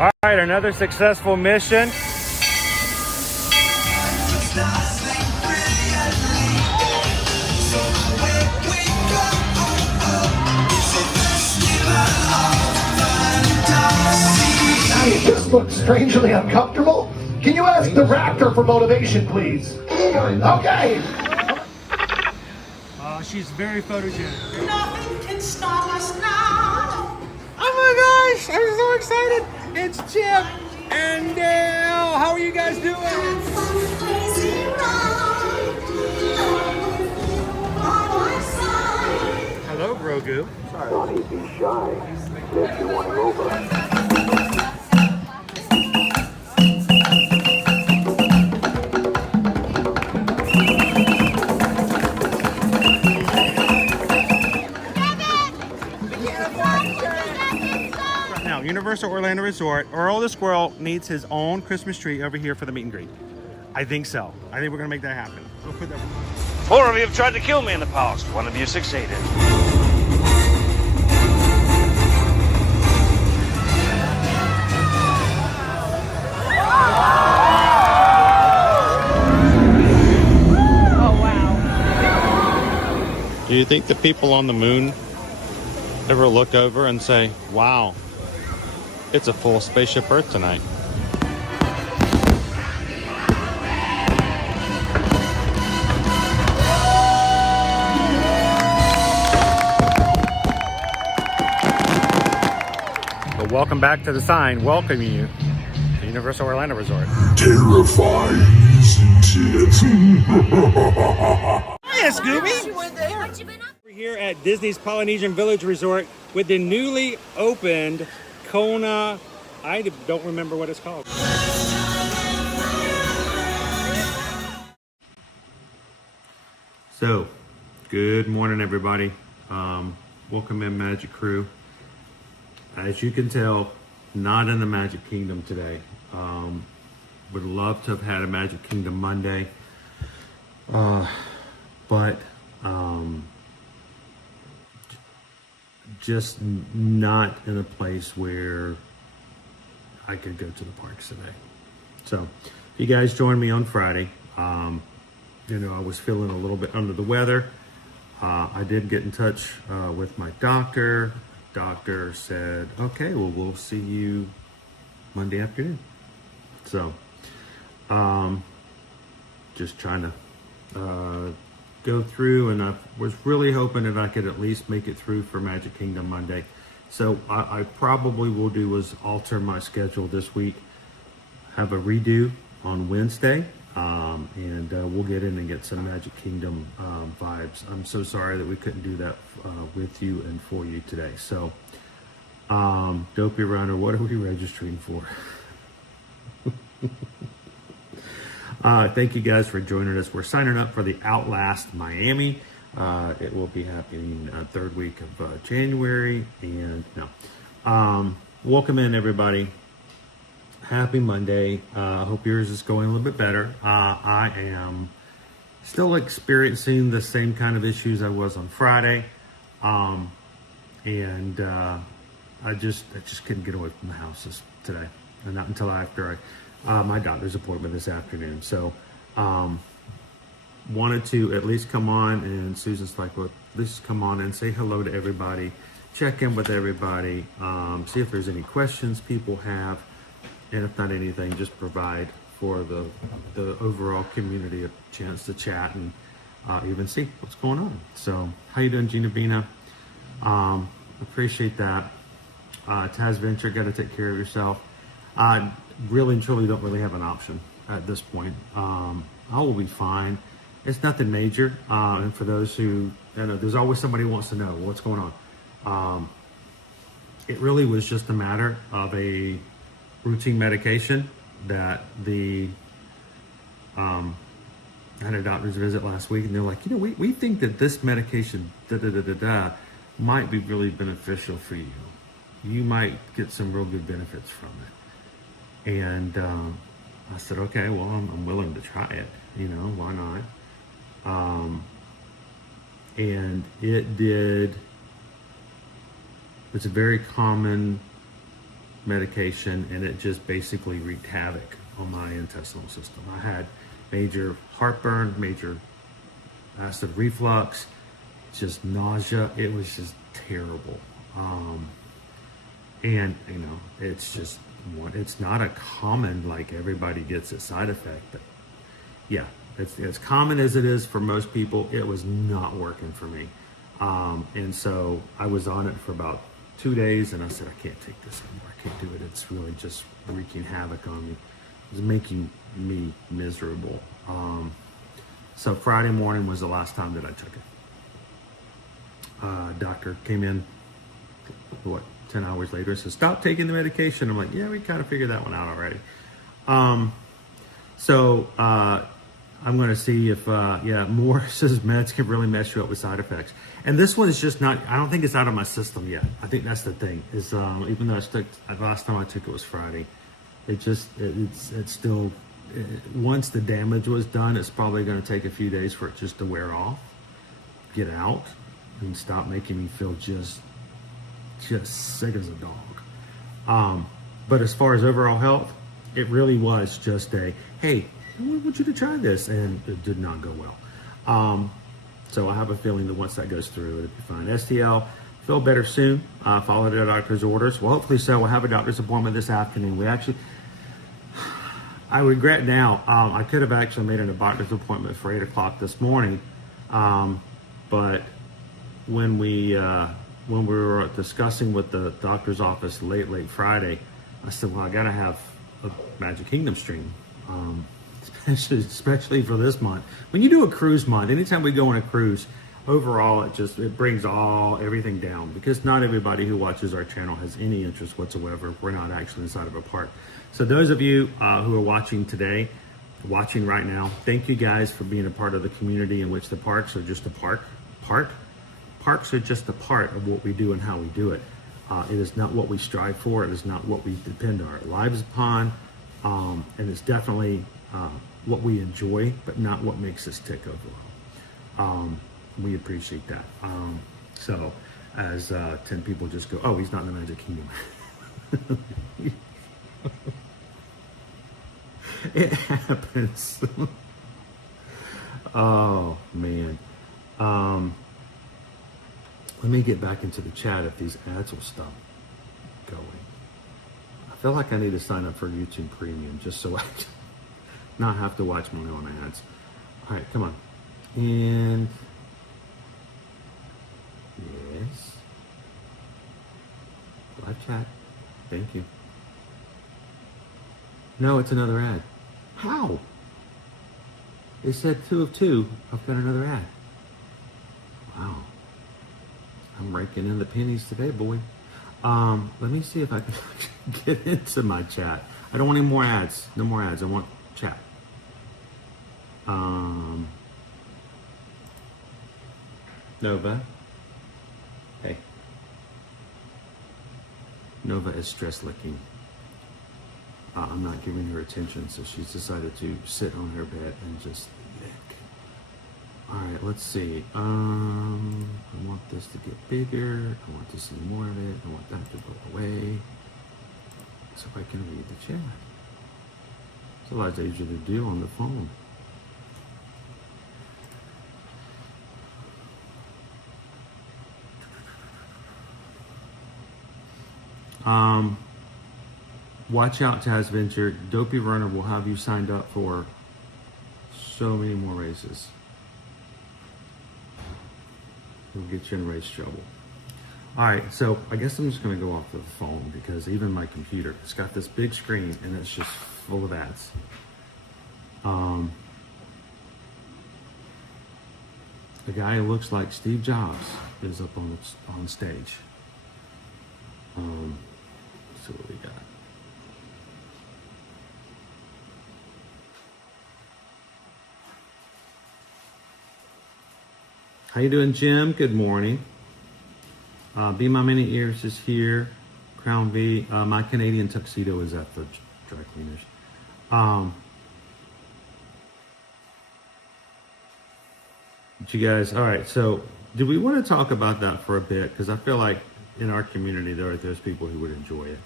All right, another successful mission. You just look strangely uncomfortable. Can you ask the raptor for motivation, please? Okay. She's very photogenic. Nothing can stop us now. Oh my gosh, I'm so excited. It's Chip and Dale. How are you guys doing? Crazy ride. By my side. Hello, Grogu. Don't be shy. Get you wanting over. Now, Universal Orlando Resort, Earl the Squirrel needs his own Christmas tree over here for the meet and greet. I think so. I think we're gonna make that happen. We'll put that. 4 of you have tried to kill me in the past. 1 of you succeeded. Do you think the people on the moon ever look over and say, wow, it's a full spaceship Earth tonight? But welcome back to the sign welcoming you to Universal Orlando Resort. Terrifying, isn't it? Hiya, Scooby! We're here at Disney's Polynesian Village Resort with the newly opened Kona. I don't remember what it's called. So, good morning, everybody. Welcome in, Magic Crew. As you can tell, not in the Magic Kingdom today. Would love to have had a Magic Kingdom Monday, but just not in a place where I could go to the parks today. So, if you guys joined me on Friday, I was feeling a little bit under the weather. I did get in touch with my doctor. Doctor said, okay, well, we'll see you Monday afternoon. So, just trying to go through, and I was really hoping that I could at least make it through for Magic Kingdom Monday. So I probably will do is alter my schedule this week, have a redo on Wednesday, and we'll get in and get some Magic Kingdom vibes. I'm so sorry that we couldn't do that with you and for you today. So, Dopey Runner, what are we registering for? Thank you guys for joining us. We're signing up for the Outlast Miami. It will be happening third week of January. And welcome in, everybody. Happy Monday. Hope yours is going a little bit better. I am still experiencing the same kind of issues I was on Friday. And I just couldn't get away from the house today, and not until after my doctor's appointment this afternoon. So wanted to at least come on, and Susan's like, well, let's come on and say hello to everybody, check in with everybody, see if there's any questions people have, and if not anything, just provide for the overall community a chance to chat and even see what's going on. So how you doing, Gina Vina? Appreciate that. Taz Venture, got to take care of yourself. I really and truly don't really have an option at this point. I will be fine. It's nothing major. And for those who, there's always somebody who wants to know what's going on. It really was just a matter of a routine medication that I had a doctor's visit last week, and they're like, we think that this medication might be really beneficial for you. You might get some real good benefits from it. And I said, okay, well, I'm willing to try it. Why not? And it's a very common medication, and it just basically wreaked havoc on my intestinal system. I had major heartburn, major acid reflux, just nausea. It was just terrible. And you know, it's just it's not a common, like everybody gets a side effect, but yeah, it's as common as it is for most people. It was not working for me. And so I was on it for about 2 days, and I said, I can't take this anymore. I can't do it. It's really just wreaking havoc on me. It's making me miserable. So Friday morning was the last time that I took it. Doctor came in, 10 hours later, and said, stop taking the medication. I'm like, yeah, we kind of figured that one out already. So I'm going to see if, Morris's meds can really mess you up with side effects. And this one is just not, I don't think it's out of my system yet. I think that's the thing, is even though last time I took it was Friday, it's still, once the damage was done, it's probably going to take a few days for it just to wear off, get out, and stop making me feel just sick as a dog. But as far as overall health, it really was just a, hey, I want you to try this, and it did not go well. So I have a feeling that once that goes through, it'll be fine. STL, feel better soon. Follow the doctor's orders. Well, hopefully so. We'll have a doctor's appointment this afternoon. I regret now, I could have actually made a doctor's appointment for 8 o'clock this morning, but when we were discussing with the doctor's office late Friday, I said, well, I gotta have a Magic Kingdom stream, especially for this month. When you do a cruise month, anytime we go on a cruise, overall it brings everything down, because not everybody who watches our channel has any interest whatsoever. We're not actually inside of a park. So those of you who are watching today, watching right now, thank you guys for being a part of the community in which the parks are just a part. Parks are just a part of what we do and how we do it. It is not what we strive for. It is not what we depend our lives upon. And it's definitely what we enjoy, but not what makes us tick overall. We appreciate that. So as 10 people just go, oh, he's not in the Magic Kingdom. It happens. Oh, man. Let me get back into the chat if these ads will stop going. I feel like I need to sign up for YouTube Premium just so I can not have to watch my own ads. All right, come on. And yes. Live chat. Thank you. No, it's another ad. How? They said 2 of 2. I've got another ad. Wow. I'm raking in the pennies today, boy. Let me see if I can get into my chat. I don't want any more ads. No more ads. I want chat. Nova. Hey. Nova is stress licking. I'm not giving her attention, so she's decided to sit on her bed and just lick. All right, let's see. I want this to get bigger. I want to see more of it. I want that to go away, so I can read the chat. It's a lot easier to do on the phone. Watch out, Taz Venture. Dopey Runner will have you signed up for so many more races. It'll get you in race trouble. All right, so I guess I'm just going to go off the phone, because even my computer, it's got this big screen and it's just full of ads. The guy who looks like Steve Jobs is up on stage. Let's see what we got. How you doing, Jim? Good morning. Be My Many Ears is here. Crown V. My Canadian tuxedo is at the dry cleaners. But you guys, all right, so do we want to talk about that for a bit? Because I feel like in our community there's people who would enjoy it.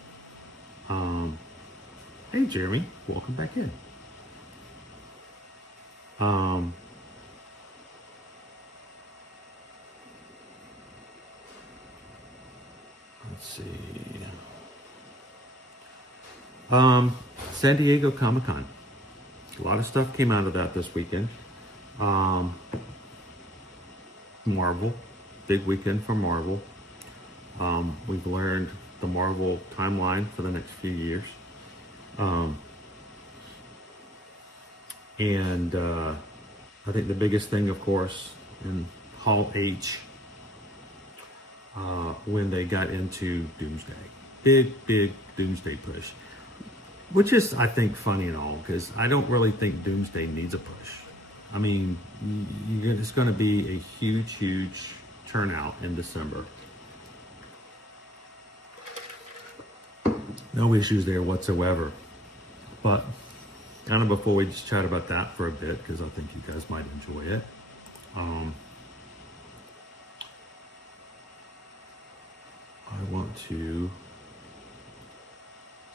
Hey, Jeremy, welcome back in. Let's see. San Diego Comic-Con. A lot of stuff came out of that this weekend. Marvel, big weekend for Marvel. We've learned the Marvel timeline for the next few years. I think the biggest thing, of course, in Hall H, when they got into Doomsday. Big Doomsday push. Which is, I think, funny and all, because I don't really think Doomsday needs a push. I mean, it's going to be a huge turnout in December. No issues there whatsoever. But kind of before we just chat about that for a bit, because I think you guys might enjoy it. I want to...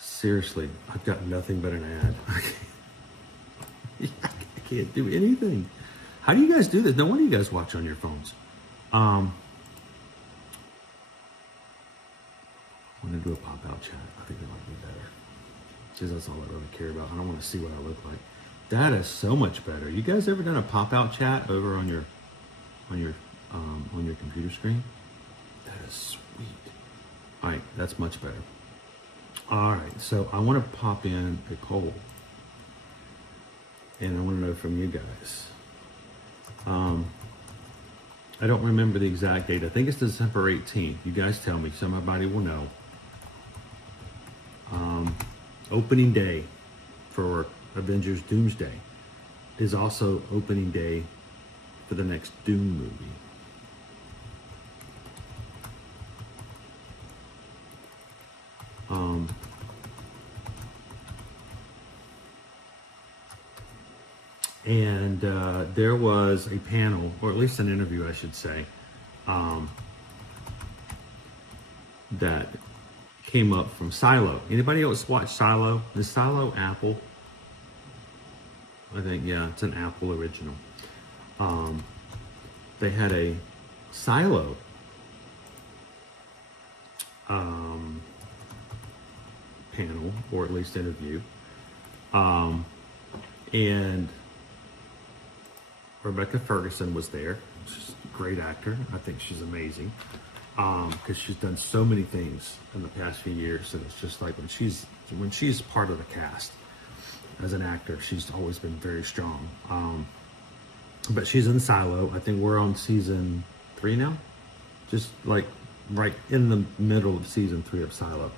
Seriously, I've got nothing but an ad. I can't do anything. How do you guys do this? No wonder you guys watch on your phones. I'm gonna do a pop-out chat. I think that might be better. Because that's all I really care about. I don't want to see what I look like. That is so much better. You guys ever done a pop-out chat over on your computer screen? That is sweet. All right, that's much better. All right, so I want to pop in a poll, and I want to know from you guys. I don't remember the exact date. I think it's December 18th. You guys tell me. Somebody will know. Opening day for Avengers Doomsday is also opening day for the next Doom movie. And there was a panel, or at least an interview, I should say, that came up from Silo. Anybody else watch Silo? Is Silo Apple? I think, yeah, it's an Apple original. They had a Silo panel, or at least interview, and Rebecca Ferguson was there. She's a great actor. I think she's amazing because she's done so many things in the past few years, and it's just like when she's part of the cast as an actor, she's always been very strong. But she's in Silo. I think we're on season 3 now, just like right in the middle of season 3 of Silo.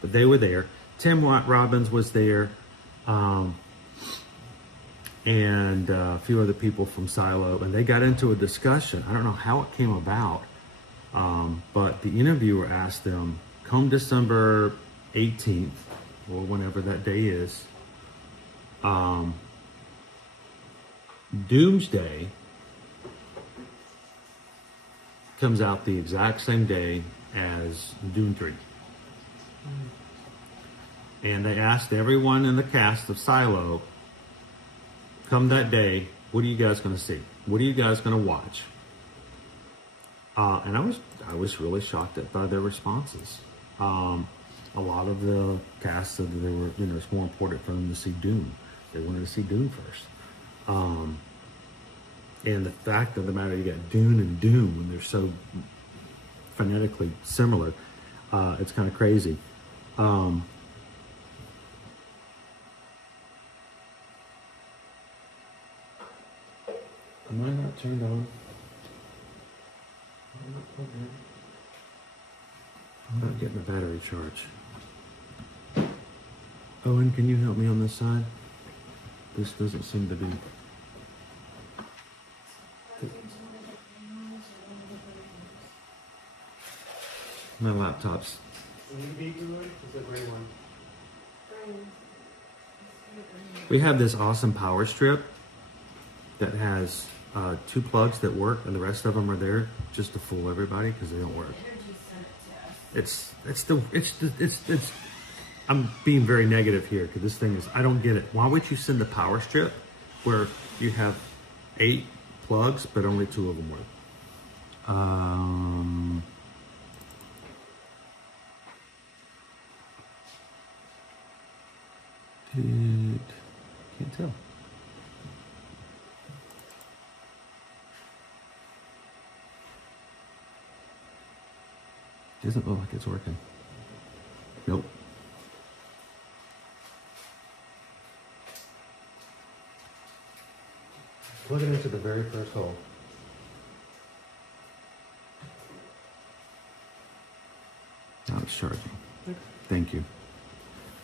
But they were there. Tim Robbins was there. And a few other people from Silo, and they got into a discussion. I don't know how it came about, but the interviewer asked them, come December 18th, or whenever that day is, Doomsday comes out the exact same day as Doom 3. And they asked everyone in the cast of Silo, come that day, what are you guys going to see? What are you guys going to watch? And I was really shocked by their responses. A lot of the cast said that they were, it's more important for them to see Doom. They wanted to see Doom first. And the fact of the matter, you got Dune and Doom, and they're so phonetically similar. It's kind of crazy. Am I not turned on? I'm not getting a battery charge. Owen, can you help me on this side? This doesn't seem to be. My laptop's. We have this awesome power strip that has 2 plugs that work, and the rest of them are there just to fool everybody because they don't work. It's I'm being very negative here because this thing is, I don't get it. Why would you send a power strip where you have 8 plugs, but only 2 of them work? Can't tell. Doesn't look like it's working. Nope. Plug it into the very first hole. Now it's charging. Thank you.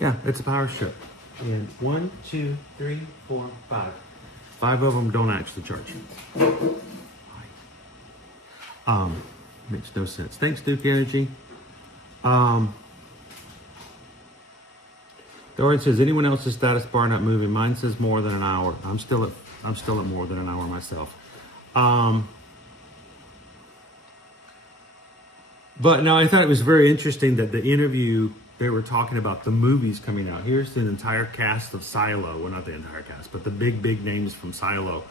Yeah, it's a power strip. And 1, 2, 3, 4, 5. 5 of them don't actually charge. Makes no sense. Thanks, Duke Energy. Dorian says, anyone else's status bar not moving? Mine says more than an hour. I'm still at more than an hour myself. But no, I thought it was very interesting that the interview, they were talking about the movies coming out. Here's an entire cast of Silo. Well, not the entire cast, but the big names from Silo.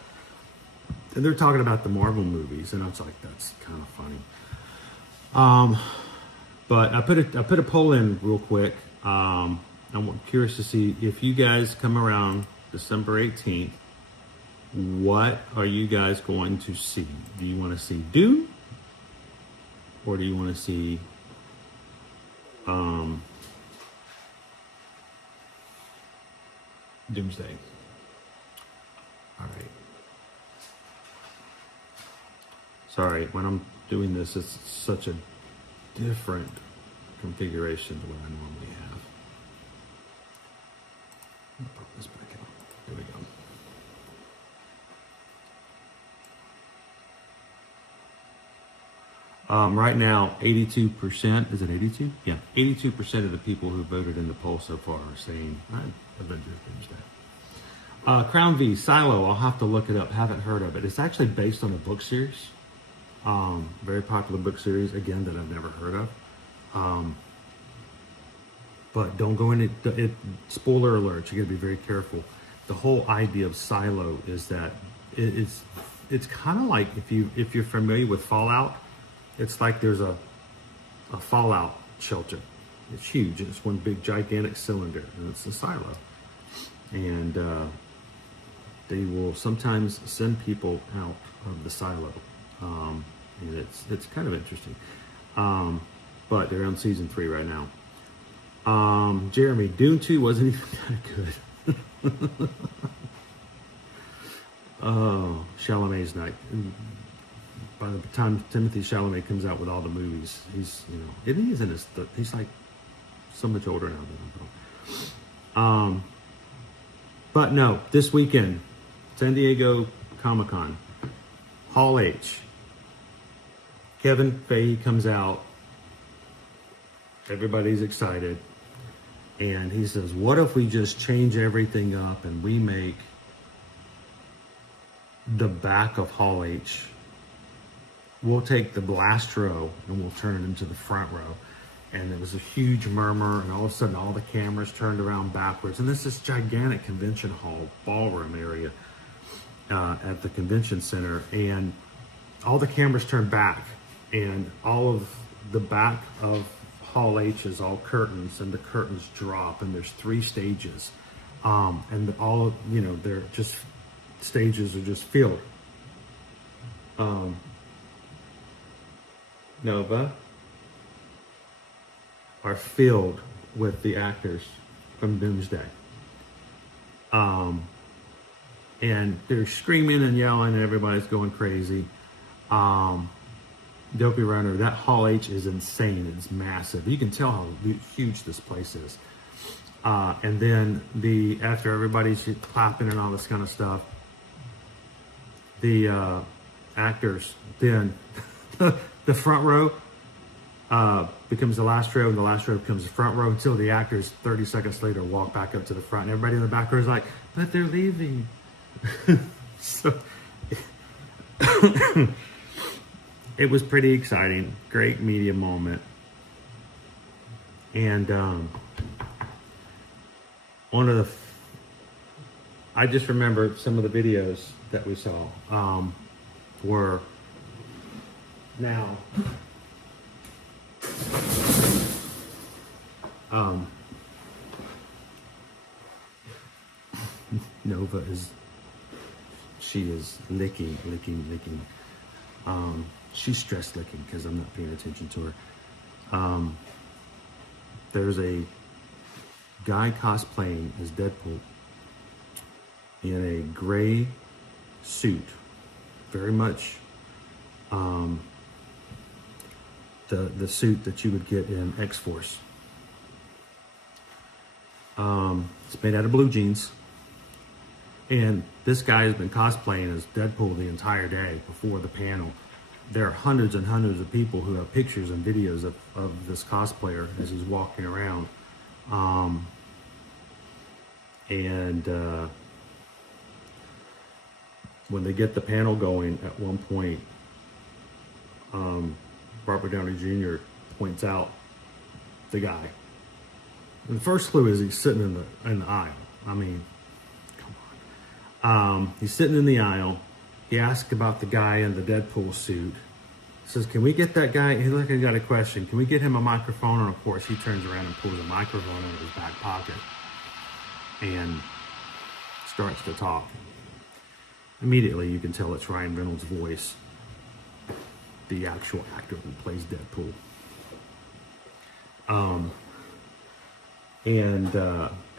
And they're talking about the Marvel movies, and I was like, that's kind of funny. But I put a poll in real quick. I'm curious to see if you guys come around December 18th, what are you guys going to see? Do you want to see Dune? Or do you want to see Doomsday? All right. Sorry, when I'm doing this, it's such a different configuration to what I normally have. I'll pop this back out. There we go. Right now, 82%, is it 82? Yeah, 82% of the people who voted in the poll so far are saying, Avengers Doomsday. Crown V, Silo, I'll have to look it up, haven't heard of it. It's actually based on a book series. Very popular book series, again, that I've never heard of. But don't go into it. Spoiler alert, you gotta be very careful. The whole idea of Silo is that it's kind of like if you're familiar with Fallout, it's like there's a Fallout shelter. It's huge. It's one big gigantic cylinder, and it's a silo. And they will sometimes send people out of the silo, and it's kind of interesting. But they're on season 3 right now. Jeremy, Dune 2 wasn't even that good. Oh, Chalamet's night. By the time Timothy Chalamet comes out with all the movies, he's he's like so much older now than I thought. But no, this weekend, San Diego Comic-Con, Hall H. Kevin Feige comes out. Everybody's excited. And he says, what if we just change everything up and we make the back of Hall H, we'll take the last row and we'll turn it into the front row. And there was a huge murmur, and all of a sudden all the cameras turned around backwards. And this is gigantic convention hall, ballroom area at the convention center. And all the cameras turned back, and all of the back of Hall H is all curtains, and the curtains drop, and there's 3 stages. And all of, they're just, stages are just filled. Nova are filled with the actors from Doomsday. And they're screaming and yelling, and everybody's going crazy. Dopey Runner, that Hall H is insane. It's massive. You can tell how huge this place is. And then after everybody's clapping and all this kind of stuff, the actors, then the front row becomes the last row, and the last row becomes the front row, until the actors 30 seconds later walk back up to the front, and everybody in the back row is like, but they're leaving. So it was pretty exciting, great media moment. And one of the, I just remember some of the videos that we saw were now. Nova she is licking. She's stress licking because I'm not paying attention to her. There's a guy cosplaying as Deadpool in a gray suit, very much the suit that you would get in X-Force. It's made out of blue jeans. And this guy has been cosplaying as Deadpool the entire day before the panel. There are hundreds and hundreds of people who have pictures and videos of this cosplayer as he's walking around. When they get the panel going at one point, Robert Downey Jr. points out the guy. And the first clue is he's sitting in the aisle. I mean, he's sitting in the aisle. He asks about the guy in the Deadpool suit. He says, can we get that guy? He's like, I got a question. Can we get him a microphone? And of course, he turns around and pulls a microphone out of his back pocket and starts to talk. Immediately, you can tell it's Ryan Reynolds' voice, the actual actor who plays Deadpool.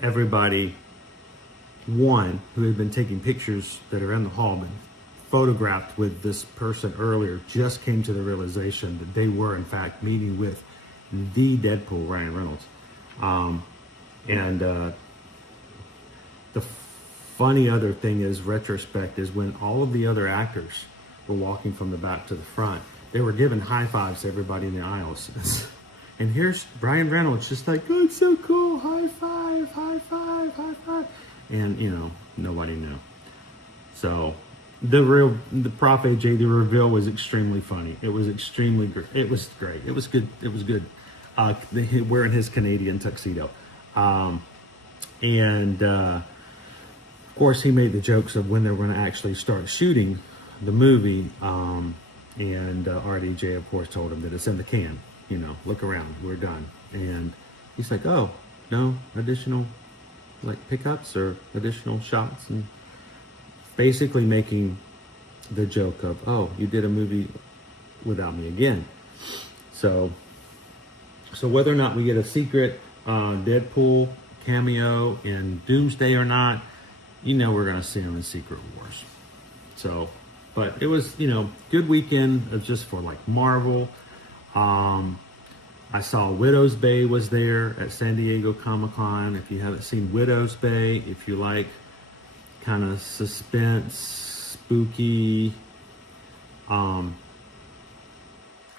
Everybody, one who had been taking pictures that are in the hall, been photographed with this person earlier, just came to the realization that they were in fact meeting with the Deadpool, Ryan Reynolds. The funny other thing is, retrospect, is when all of the other actors were walking from the back to the front, they were giving high fives to everybody in the aisles. And here's Ryan Reynolds just like, oh, it's so cool, high five, high five, high five. And, you know, nobody knew. So the Prof AJ, the reveal was extremely funny. It was extremely great. It was great. It was good. It was good. Wearing his Canadian tuxedo. Of course, he made the jokes of when they were going to actually start shooting the movie. RDJ, of course, told him that it's in the can. You know, look around, we're done. And he's like, oh, no additional like pickups or additional shots, and basically making the joke of, oh, you did a movie without me again. So whether or not we get a secret Deadpool cameo in Doomsday or not, you know, we're gonna see him in Secret Wars. So, but it was, you know, good weekend of just for like Marvel. I saw Widow's Bay was there at San Diego Comic-Con. If you haven't seen Widow's Bay, if you like kind of suspense, spooky kind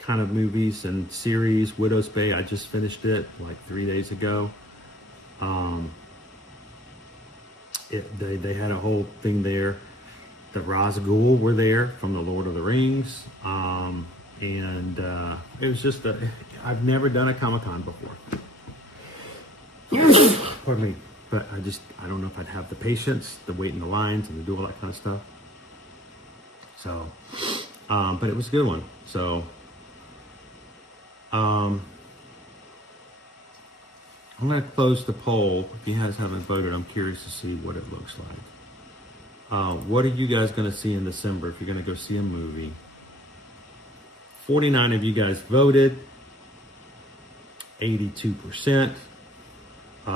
of movies and series, Widow's Bay, I just finished it like 3 days ago. They had a whole thing there. The Razgul were there from the Lord of the Rings. It was just I've never done a Comic-Con before. Pardon me. But I don't know if I'd have the patience to wait in the lines and to do all that kind of stuff. So, but it was a good one. So, I'm going to close the poll. If you guys haven't voted, I'm curious to see what it looks like. What are you guys going to see in December if you're going to go see a movie? 49 of you guys voted. 82%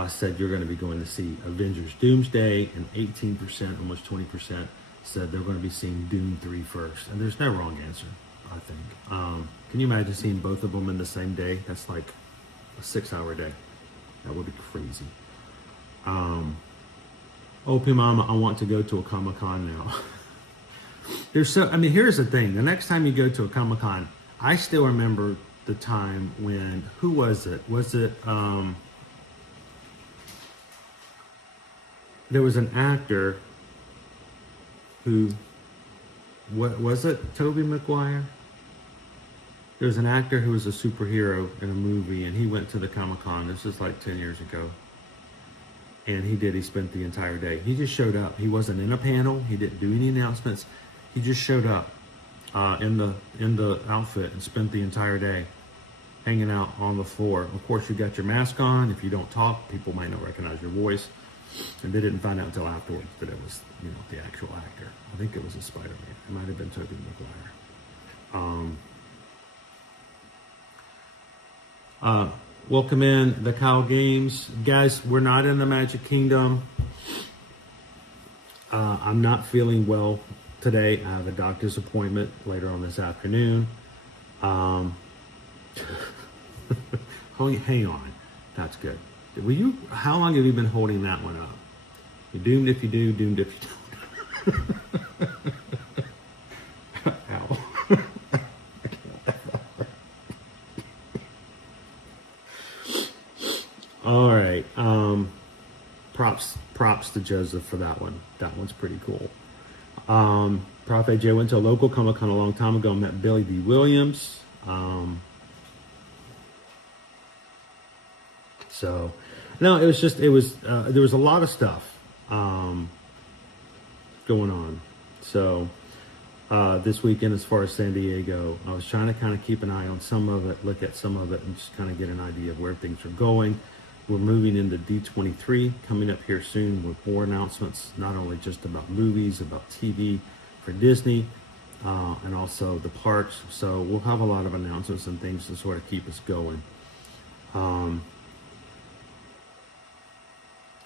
said you're going to be going to see Avengers Doomsday, and 18%, almost 20%, said they're going to be seeing Doom 3 first. And there's no wrong answer, I think. Can you imagine seeing both of them in the same day? That's like a 6-hour day. That would be crazy. OP Mama, I want to go to a Comic-Con now. Here's the thing. The next time you go to a Comic-Con, I still remember the time when, who was it? Was it, there was an actor who, what was it? Tobey Maguire? There was an actor who was a superhero in a movie, and he went to the Comic-Con. This was like 10 years ago. And he did. He spent the entire day. He just showed up. He wasn't in a panel. He didn't do any announcements. He just showed up in the outfit and spent the entire day hanging out on the floor. Of course, you got your mask on. If you don't talk, people might not recognize your voice. And they didn't find out until afterwards that it was, the actual actor. I think it was a Spider-Man. It might have been Tobey Maguire. Welcome in the Kyle Games. Guys, we're not in the Magic Kingdom. I'm not feeling well today. I have a doctor's appointment later on this afternoon. Hang on. That's good. How long have you been holding that one up? You're doomed if you do, doomed if you don't. Ow. All right. Props to Joseph for that one. That one's pretty cool. Prof. AJ went to a local Comic-Con a long time ago and met Billy D. Williams. So, no, there was a lot of stuff going on. So, this weekend, as far as San Diego, I was trying to kind of keep an eye on some of it, look at some of it, and just kind of get an idea of where things are going. We're moving into D23 coming up here soon with more announcements, not only just about movies, about TV for Disney, and also the parks. So we'll have a lot of announcements and things to sort of keep us going.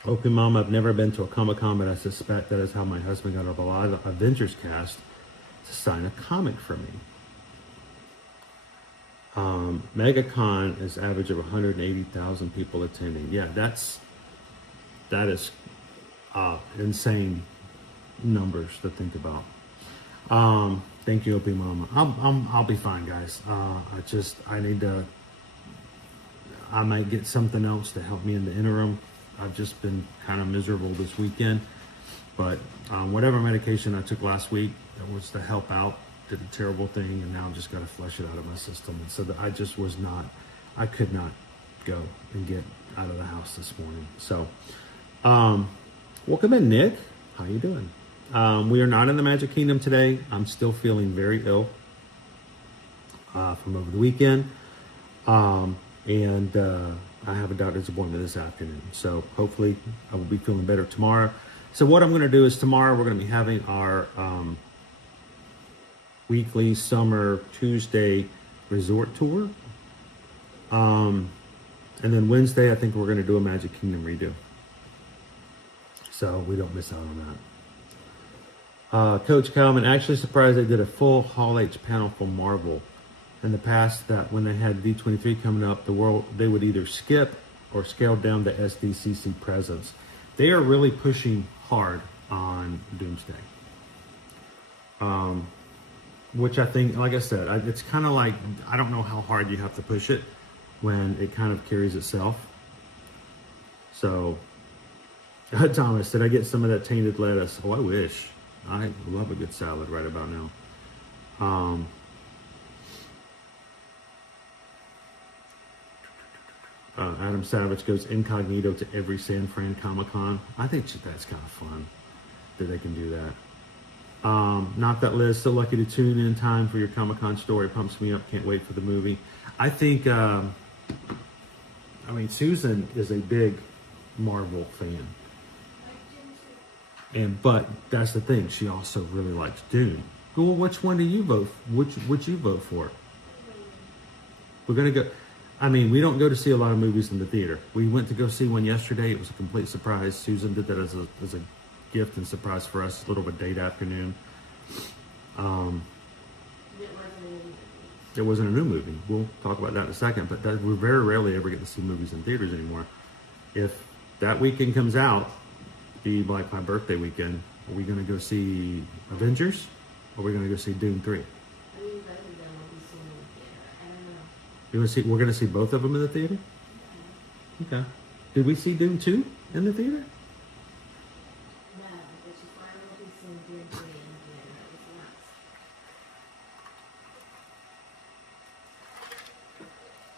Open Mama, I've never been to a Comic-Con, but I suspect that is how my husband got a lot of Avengers cast to sign a comic for me. MegaCon is average of 180,000 people attending. Yeah, that is insane numbers to think about. Thank you, OP Mama. I'll be fine, guys. I might get something else to help me in the interim. I've just been kind of miserable this weekend, but whatever medication I took last week that was to help out did a terrible thing, and now I've just got to flush it out of my system. And so that I could not go and get out of the house this morning. So, welcome in, Nick. How you doing? We are not in the Magic Kingdom today. I'm still feeling very ill from over the weekend. And I have a doctor's appointment this afternoon. So hopefully I will be feeling better tomorrow. So what I'm going to do is tomorrow we're going to be having our weekly summer Tuesday resort tour. And then Wednesday, I think we're going to do a Magic Kingdom redo. So we don't miss out on that. Coach Calvin, actually surprised they did a full Hall H panel for Marvel. In the past, that when they had D23 coming up, they would either skip or scale down the SDCC presence. They are really pushing hard on Doomsday. Which I think, like I said, it's kind of like, I don't know how hard you have to push it when it kind of carries itself. So, Thomas, did I get some of that tainted lettuce? Oh, I wish. I love a good salad right about now. Adam Savage goes incognito to every San Fran Comic-Con. I think that's kind of fun that they can do that. Not that Liz, so lucky to tune in time for your Comic-Con story. Pumps me up. Can't wait for the movie. I think, Susan is a big Marvel fan. But that's the thing. She also really likes Dune. Well, which one do you vote? Which you vote for? We're gonna go. We don't go to see a lot of movies in the theater. We went to go see one yesterday. It was a complete surprise. Susan did that as a gift and surprise for us. A little bit date afternoon. It wasn't a new movie. We'll talk about that in a second. But we very rarely ever get to see movies in theaters anymore. If that weekend comes out, be like my birthday weekend, are we going to go see Avengers? Or are we going to go see Dune 3? We're going to see both of them in the theater? Okay. Did we see Dune 2 in the theater? No, but you finally be seeing Dune 3 in the theater.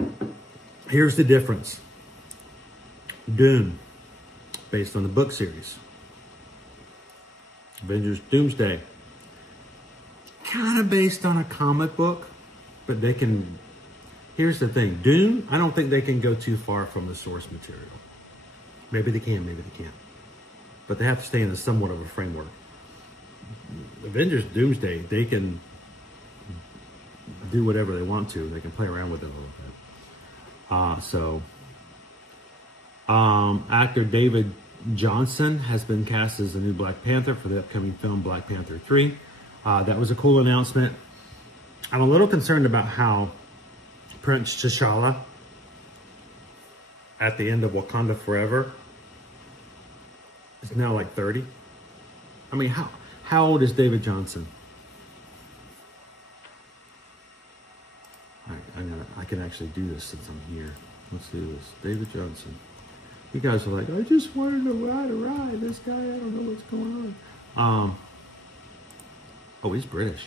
That was nuts. Here's the difference. Dune. based on the book series. Avengers Doomsday, kind of based on a comic book, but they can, here's the thing, Doom, I don't think they can go too far from the source material. Maybe they can, maybe they can't. But they have to stay in somewhat of a framework. Avengers Doomsday, they can do whatever they want to. They can play around with it a little bit. Actor David Johnson has been cast as the new Black Panther for the upcoming film Black Panther 3. That was a cool announcement. I'm a little concerned about how Prince T'Challa at the end of Wakanda Forever is now like 30. I mean, how old is David Johnson? I can actually do this since I'm here. Let's do this. David Johnson. You guys are like, I just want to know how to ride. This guy, I don't know what's going on. Oh, he's British.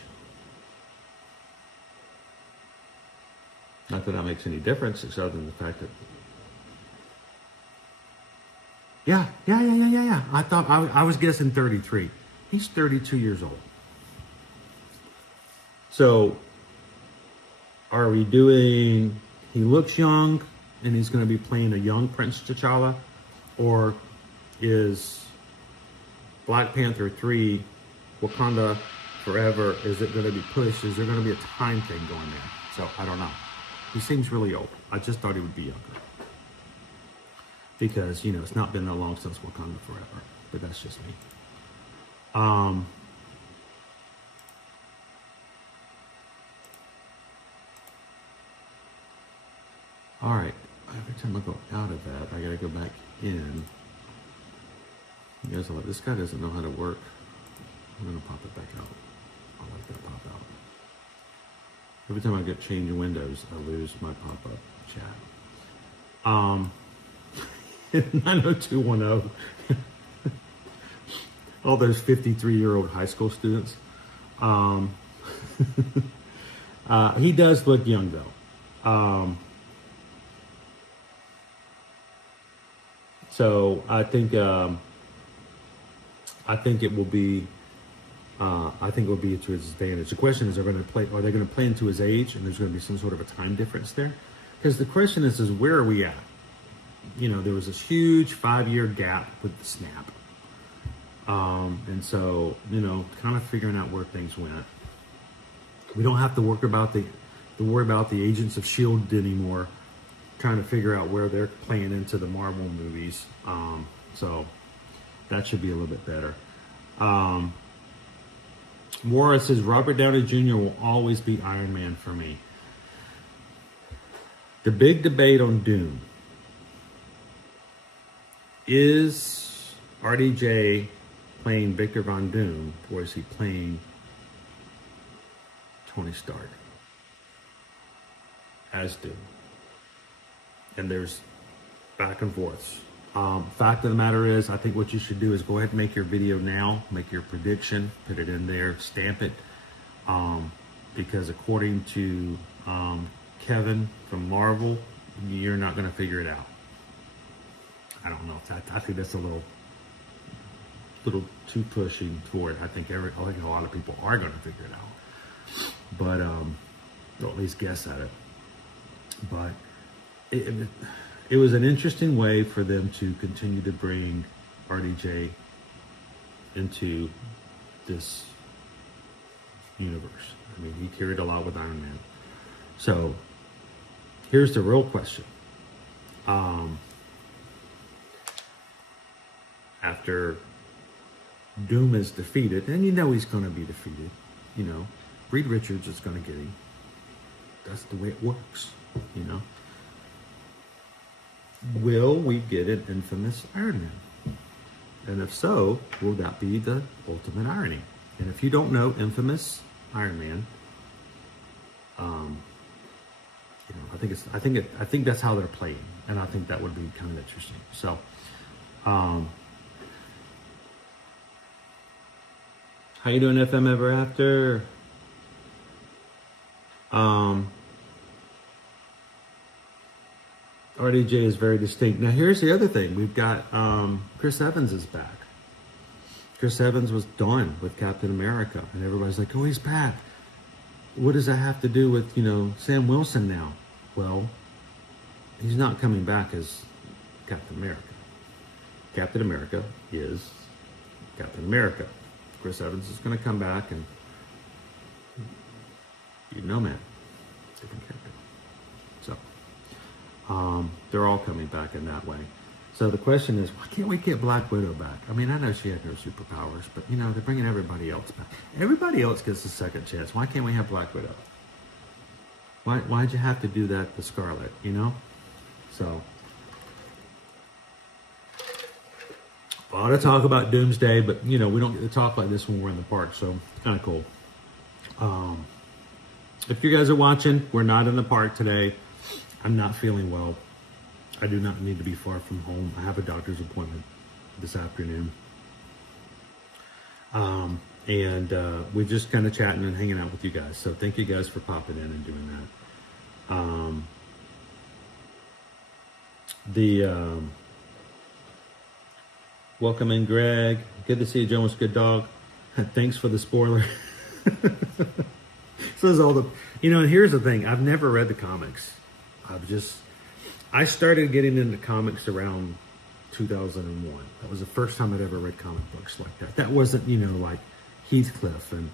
Not that that makes any difference, except in the fact that. Yeah. I thought I was guessing 33. He's 32 years old. So, are we doing? He looks young, and he's going to be playing a young Prince T'Challa, or is Black Panther 3, Wakanda Forever? Is it going to be pushed? Is there going to be a time thing going there? So I don't know. He seems really old. I just thought he would be younger. Because, you know, it's not been that long since Wakanda Forever. But that's just me. All right. Every time I go out of that, I got to go back in. You guys are like, this guy doesn't know how to work. I'm going to pop it back out. I like that pop out. Every time I get change windows, I lose my pop-up chat. 90210. All those 53-year-old high school students. He does look young, though. So I think it will be. I think it will be to his advantage. The question is, are they going to play into his age, and there's going to be some sort of a time difference there? Because the question is where are we at? You know, there was this huge 5-year gap with the snap, and so you know, kind of figuring out where things went. We don't have to worry about the Agents of S.H.I.E.L.D. anymore, trying to figure out where they're playing into the Marvel movies. So that should be a little bit better. Morris says, Robert Downey Jr. will always be Iron Man for me. The big debate on Doom. Is RDJ playing Victor Von Doom, or is he playing Tony Stark as Doom? And there's back and forths. Fact of the matter is, I think what you should do is go ahead and make your video now, make your prediction, put it in there, stamp it, because according to Kevin from Marvel, you're not going to figure it out. I don't know. I think that's a little too pushing for it. I think a lot of people are going to figure it out, but or at least guess at it. But it was an interesting way for them to continue to bring RDJ into this universe. I mean, he carried a lot with Iron Man. So here's the real question. After Doom is defeated, and you know he's going to be defeated, you know, Reed Richards is going to get him. That's the way it works, you know. Will we get an infamous Iron Man? And if so, will that be the ultimate irony? And if you don't know infamous Iron Man, you know, I think that's how they're playing, and I think that would be kind of interesting. So, how you doing, FM Ever After? RDJ is very distinct. Now here's the other thing. We've got Chris Evans is back. Chris Evans was done with Captain America, and everybody's like, oh, he's back. What does that have to do with, Sam Wilson now? Well, he's not coming back as Captain America. Captain America is Captain America. Chris Evans is going to come back, and man, different character. So they're all coming back in that way. So the question is, why can't we get Black Widow back? I mean, I know she had no superpowers, but they're bringing everybody else back. Everybody else gets a second chance. Why can't we have Black Widow? Why'd you have to do that to Scarlet? So a lot of talk about Doomsday, but we don't get to talk like this when we're in the park, so it's kind of cool. If you guys are watching, we're not in the park today. I'm not feeling well. I do not need to be far from home. I have a doctor's appointment this afternoon. And we're just kind of chatting and hanging out with you guys. So thank you guys for popping in and doing that. Welcome in, Greg. Good to see you, Jonas. Good dog. Thanks for the spoiler. So there's all the, and here's the thing. I've never read the comics. I started getting into comics around 2001. That was the first time I'd ever read comic books like that. That wasn't, like Heathcliff and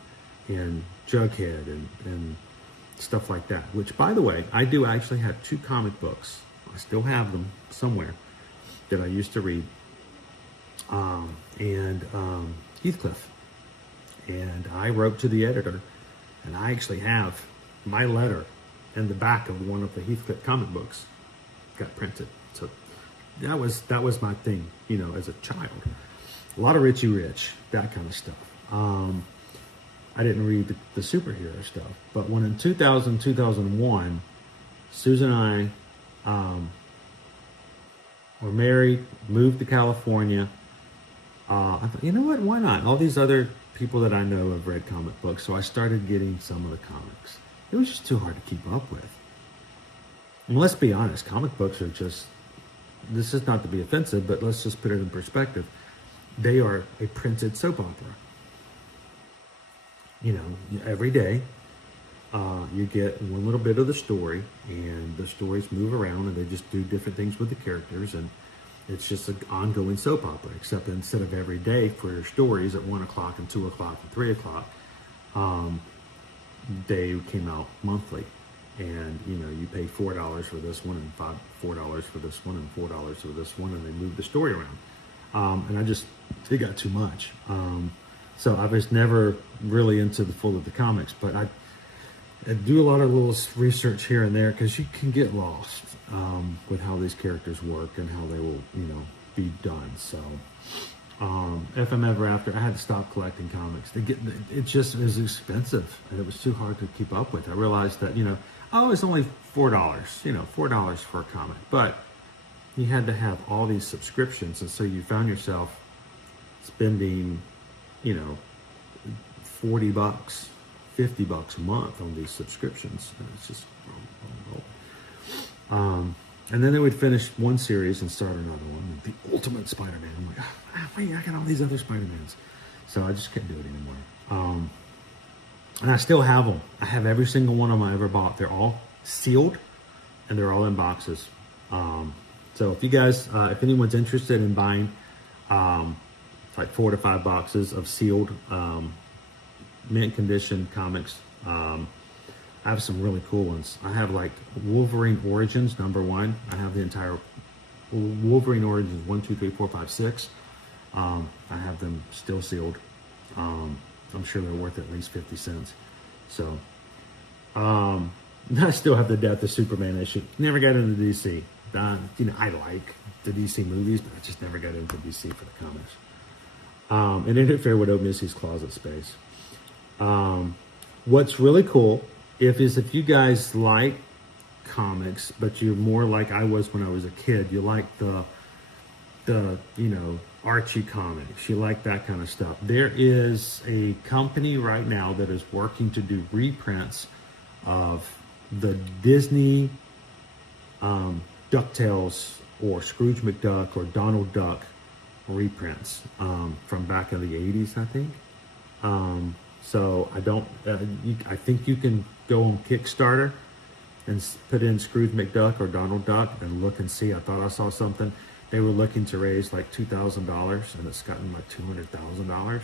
Jughead and stuff like that. Which, by the way, I do actually have 2 comic books. I still have them somewhere that I used to read. Heathcliff. And I wrote to the editor, and I actually have my letter in the back of one of the Heathcliff comic books got printed. So that was my thing, as a child. A lot of Richie Rich, that kind of stuff. I didn't read the superhero stuff, but when in 2001, Susan and I were married, moved to California. I thought, what? Why not? All these other people that I know have read comic books, so I started getting some of the comics. It was just too hard to keep up with. And let's be honest, comic books are just, this is not to be offensive, but let's just put it in perspective. They are a printed soap opera. Every day, you get one little bit of the story, and the stories move around, and they just do different things with the characters, and it's just an ongoing soap opera, except instead of every day for your stories at 1 o'clock and 2 o'clock and 3 o'clock, they came out monthly. And, you pay $4 for this one, and $4 for this one, and $4 for this one, and they moved the story around. And it got too much. So I was never really into the full of the comics, but I do a lot of little research here and there, because you can get lost with how these characters work and how they will, be done. So FM Ever After, I had to stop collecting comics. It just was expensive, and it was too hard to keep up with. I realized that, it's only $4, $4 for a comic, but you had to have all these subscriptions, and so you found yourself spending, $40, $50 a month on these subscriptions, and it's just, and then they would finish one series and start another one, the Ultimate Spider-Man. I'm like, wait, I got all these other Spider-Mans, so I just couldn't do it anymore. And I still have them. I have every single one of them I ever bought. They're all sealed, and they're all in boxes. So if you guys, if anyone's interested in buying like 4 to 5 boxes of sealed mint condition comics, I have some really cool ones. I have like Wolverine Origins #1. I have the entire Wolverine Origins 1, 2, 3, 4, 5, 6. I have them still sealed. I'm sure they're worth at least 50 cents. So, I still have the Death of Superman issue. Never got into DC. I like the DC movies, but I just never got into DC for the comics. And interfere with Missy's closet space. What's really cool if you guys like comics, but you're more like I was when I was a kid. You like the Archie comics, you like that kind of stuff. There is a company right now that is working to do reprints of the Disney DuckTales or Scrooge McDuck or Donald Duck reprints from back in the 80s, I think. So I think you can go on Kickstarter and put in Scrooge McDuck or Donald Duck and look and see. I thought I saw something. They were looking to raise like $2,000 and it's gotten like $200,000.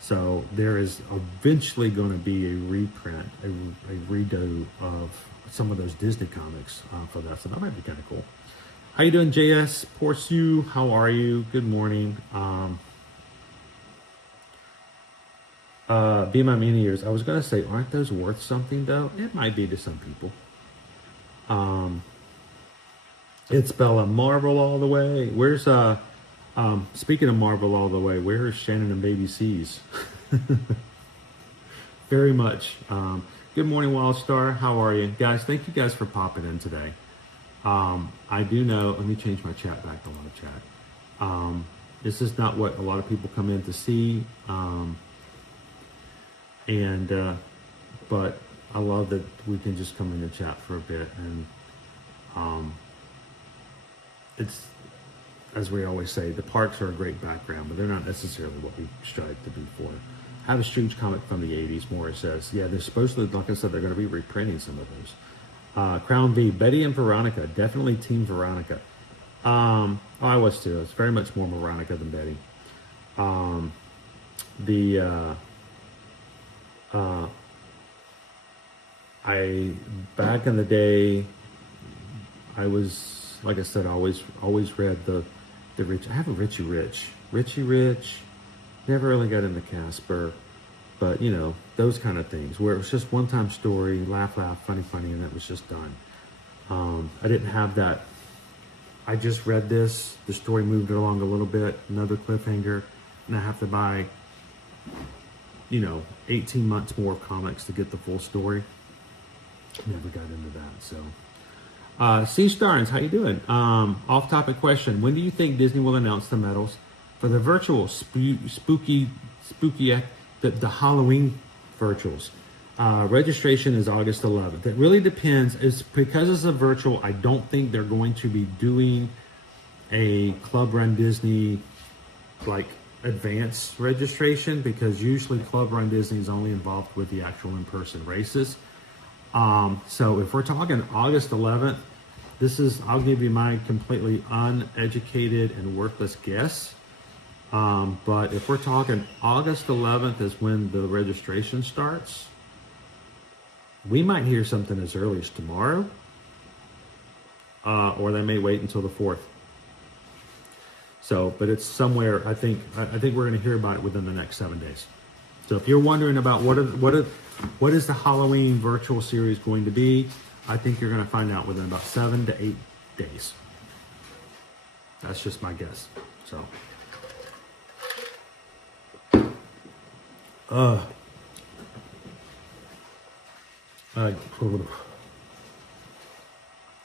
So there is eventually going to be a reprint, a redo of some of those Disney comics for that. So that might be kind of cool. How you doing, JS Porsu? How are you? Good morning. Be my many years. I was gonna say, aren't those worth something though? It might be to some people. It's Bella Marvel all the way. Where's speaking of Marvel all the way, where is Shannon and Baby C's? Very much. Good morning, Wildstar. How are you guys? Thank you guys for popping in today. I do know, let me change my chat back to live chat. This is not what a lot of people come in to see. But I love that we can just come in and chat for a bit. And it's, as we always say, the parks are a great background, but they're not necessarily what we strive to be for. I have a Scrooge comic from the 80s, Morris says. Yeah, they're supposedly, like I said, they're going to be reprinting some of those. Crown V, Betty and Veronica, definitely Team Veronica. I was too. It's very much more Veronica than Betty. Back in the day, I was, like I said, I always read the Rich. I have a Richie Rich. Never really got into Casper, but you know, those kind of things where it was just one time story, laugh, funny, and that was just done. I didn't have that. I just read this, the story moved along a little bit, another cliffhanger, and I have to buy, 18 months more of comics to get the full story. Never got into that. So, C Starnes, how you doing? Off-topic question: when do you think Disney will announce the medals for the virtual spooky, the Halloween virtuals? Registration is August 11th. It really depends. It's because it's a virtual. I don't think they're going to be doing a Club Run Disney like advance registration, because usually Club Run Disney is only involved with the actual in-person races. So if we're talking August 11th, I'll give you my completely uneducated and worthless guess. But if we're talking August 11th is when the registration starts, we might hear something as early as tomorrow, or they may wait until the 4th. So, but it's somewhere. I think we're going to hear about it within the next 7 days. So if you're wondering about what is the Halloween virtual series going to be, I think you're going to find out within about 7 to 8 days. That's just my guess. So,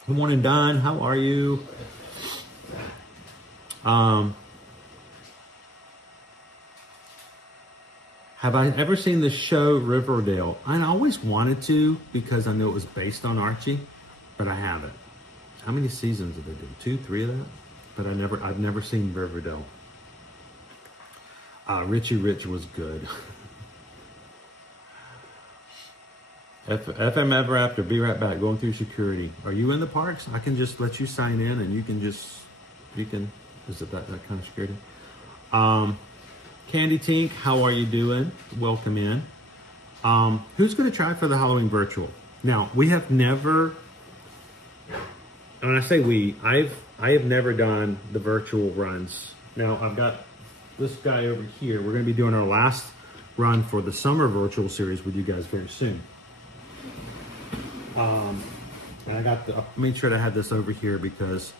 good morning, Don. How are you? Have I ever seen the show Riverdale? I always wanted to, because I knew it was based on Archie, but I haven't. How many seasons did they do? 2, 3 of that? But I've never seen Riverdale. Richie Rich was good. FM Ever After, be right back. Going through security. Are you in the parks? I can just let you sign in and you can, is it that kind of security? Candy Tink, how are you doing? Welcome in. Who's going to try for the Halloween virtual? Now, we have never, and when I say we, I have never done the virtual runs. Now, I've got this guy over here. We're going to be doing our last run for the summer virtual series with you guys very soon. And I made sure to have this over here because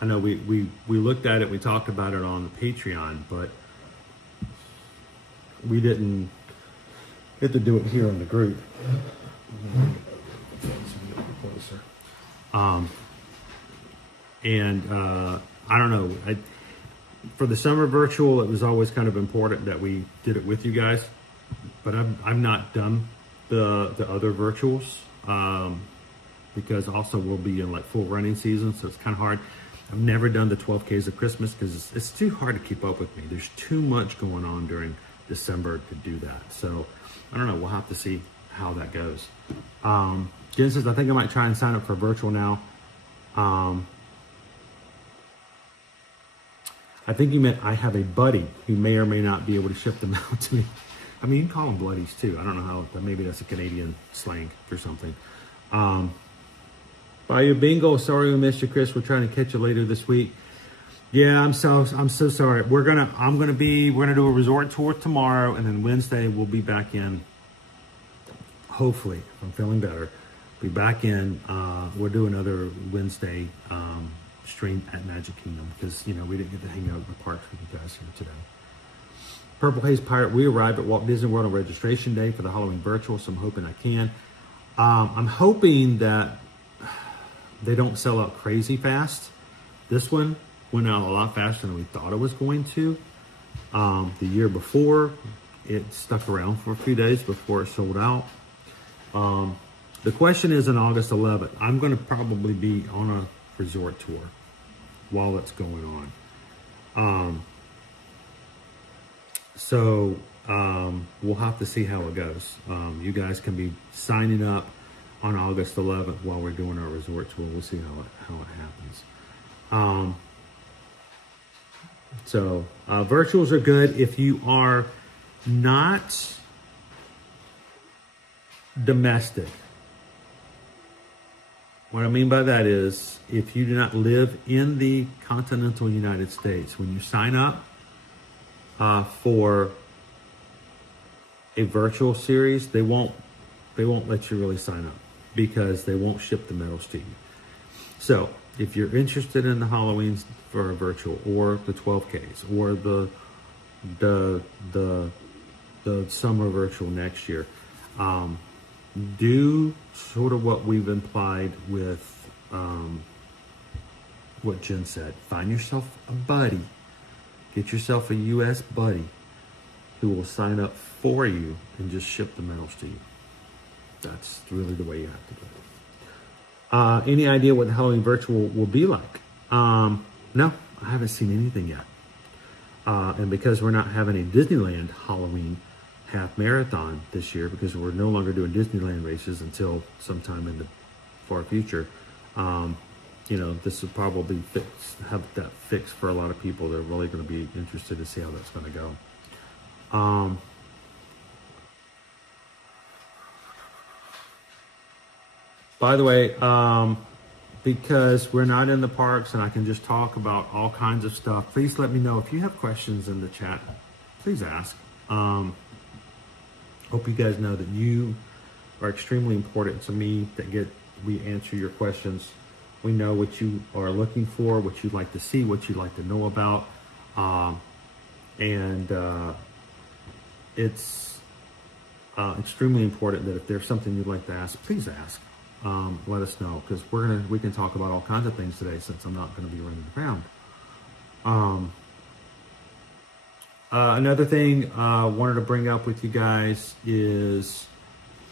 I know we looked at it, we talked about it on the Patreon, but we didn't get to do it here in the group. I don't know. For the summer virtual, it was always kind of important that we did it with you guys, but I've not done the other virtuals. because also we'll be in like full running season, so it's kind of hard. I've never done the 12Ks of Christmas because it's too hard to keep up with me. There's too much going on during December to do that. So I don't know. We'll have to see how that goes. Jen says, I think I might try and sign up for virtual now. I think you meant I have a buddy who may or may not be able to ship them out to me. I mean, you can call them bloodies too. I don't know how, but maybe that's a Canadian slang or something. Bayou Bingo, sorry we missed you, Chris. We're trying to catch you later this week. Yeah, I'm so sorry. We're gonna do a resort tour tomorrow, and then Wednesday we'll be back in. Hopefully, if I'm feeling better, be back in. We'll do another Wednesday stream at Magic Kingdom because we didn't get to hang out in the parks with you guys here today. Purple Haze Pirate, we arrived at Walt Disney World on registration day for the Halloween virtual, so I'm hoping I can. I'm hoping that they don't sell out crazy fast. This one went out a lot faster than we thought it was going to. The year before, it stuck around for a few days before it sold out. The question is on August 11th, I'm going to probably be on a resort tour while it's going on. So we'll have to see how it goes. You guys can be signing up on August 11th while we're doing our resort tour. We'll see how it happens. So virtuals are good if you are not domestic. What I mean by that is if you do not live in the continental United States, when you sign up for a virtual series, they won't let you really sign up because they won't ship the medals to you. So if you're interested in the Halloween for a virtual or the 12Ks or the summer virtual next year, do sort of what we've implied with what Jen said. Find yourself a buddy. Get yourself a U.S. buddy who will sign up for you and just ship the medals to you. That's really the way you have to do it. Any idea what the Halloween virtual will be like? No, I haven't seen anything yet. And because we're not having a Disneyland Halloween half marathon this year, because we're no longer doing Disneyland races until sometime in the far future, this will probably have that fixed for a lot of people. They're really going to be interested to see how that's going to go. By the way, because we're not in the parks and I can just talk about all kinds of stuff, please let me know if you have questions in the chat. Please ask. Hope you guys know that you are extremely important to me, that we answer your questions. We know what you are looking for, what you'd like to see, what you'd like to know about. It's extremely important that if there's something you'd like to ask, please ask. Let us know, because we can talk about all kinds of things today since I'm not going to be running around. Another thing I wanted to bring up with you guys is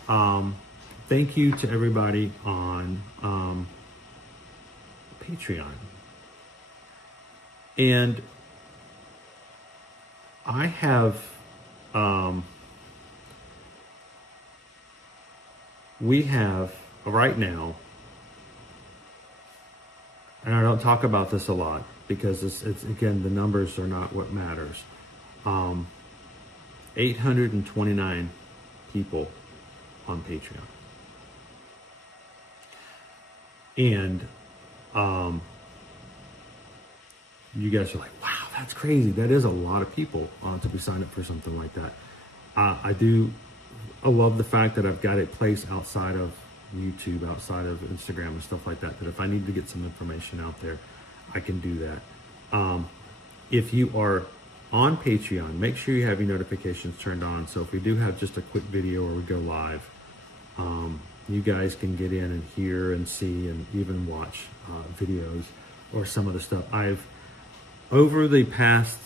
thank you to everybody on Patreon. And I have we have right now, and I don't talk about this a lot because it's again, the numbers are not what matters. 829 people on Patreon. And you guys are like, wow, that's crazy. That is a lot of people to be signed up for something like that. I love the fact that I've got it placed outside of YouTube, outside of Instagram and stuff like that, that if I need to get some information out there, I can do that. If you are on Patreon, make sure you have your notifications turned on. So if we do have just a quick video or we go live, you guys can get in and hear and see and even watch videos or some of the stuff. Over the past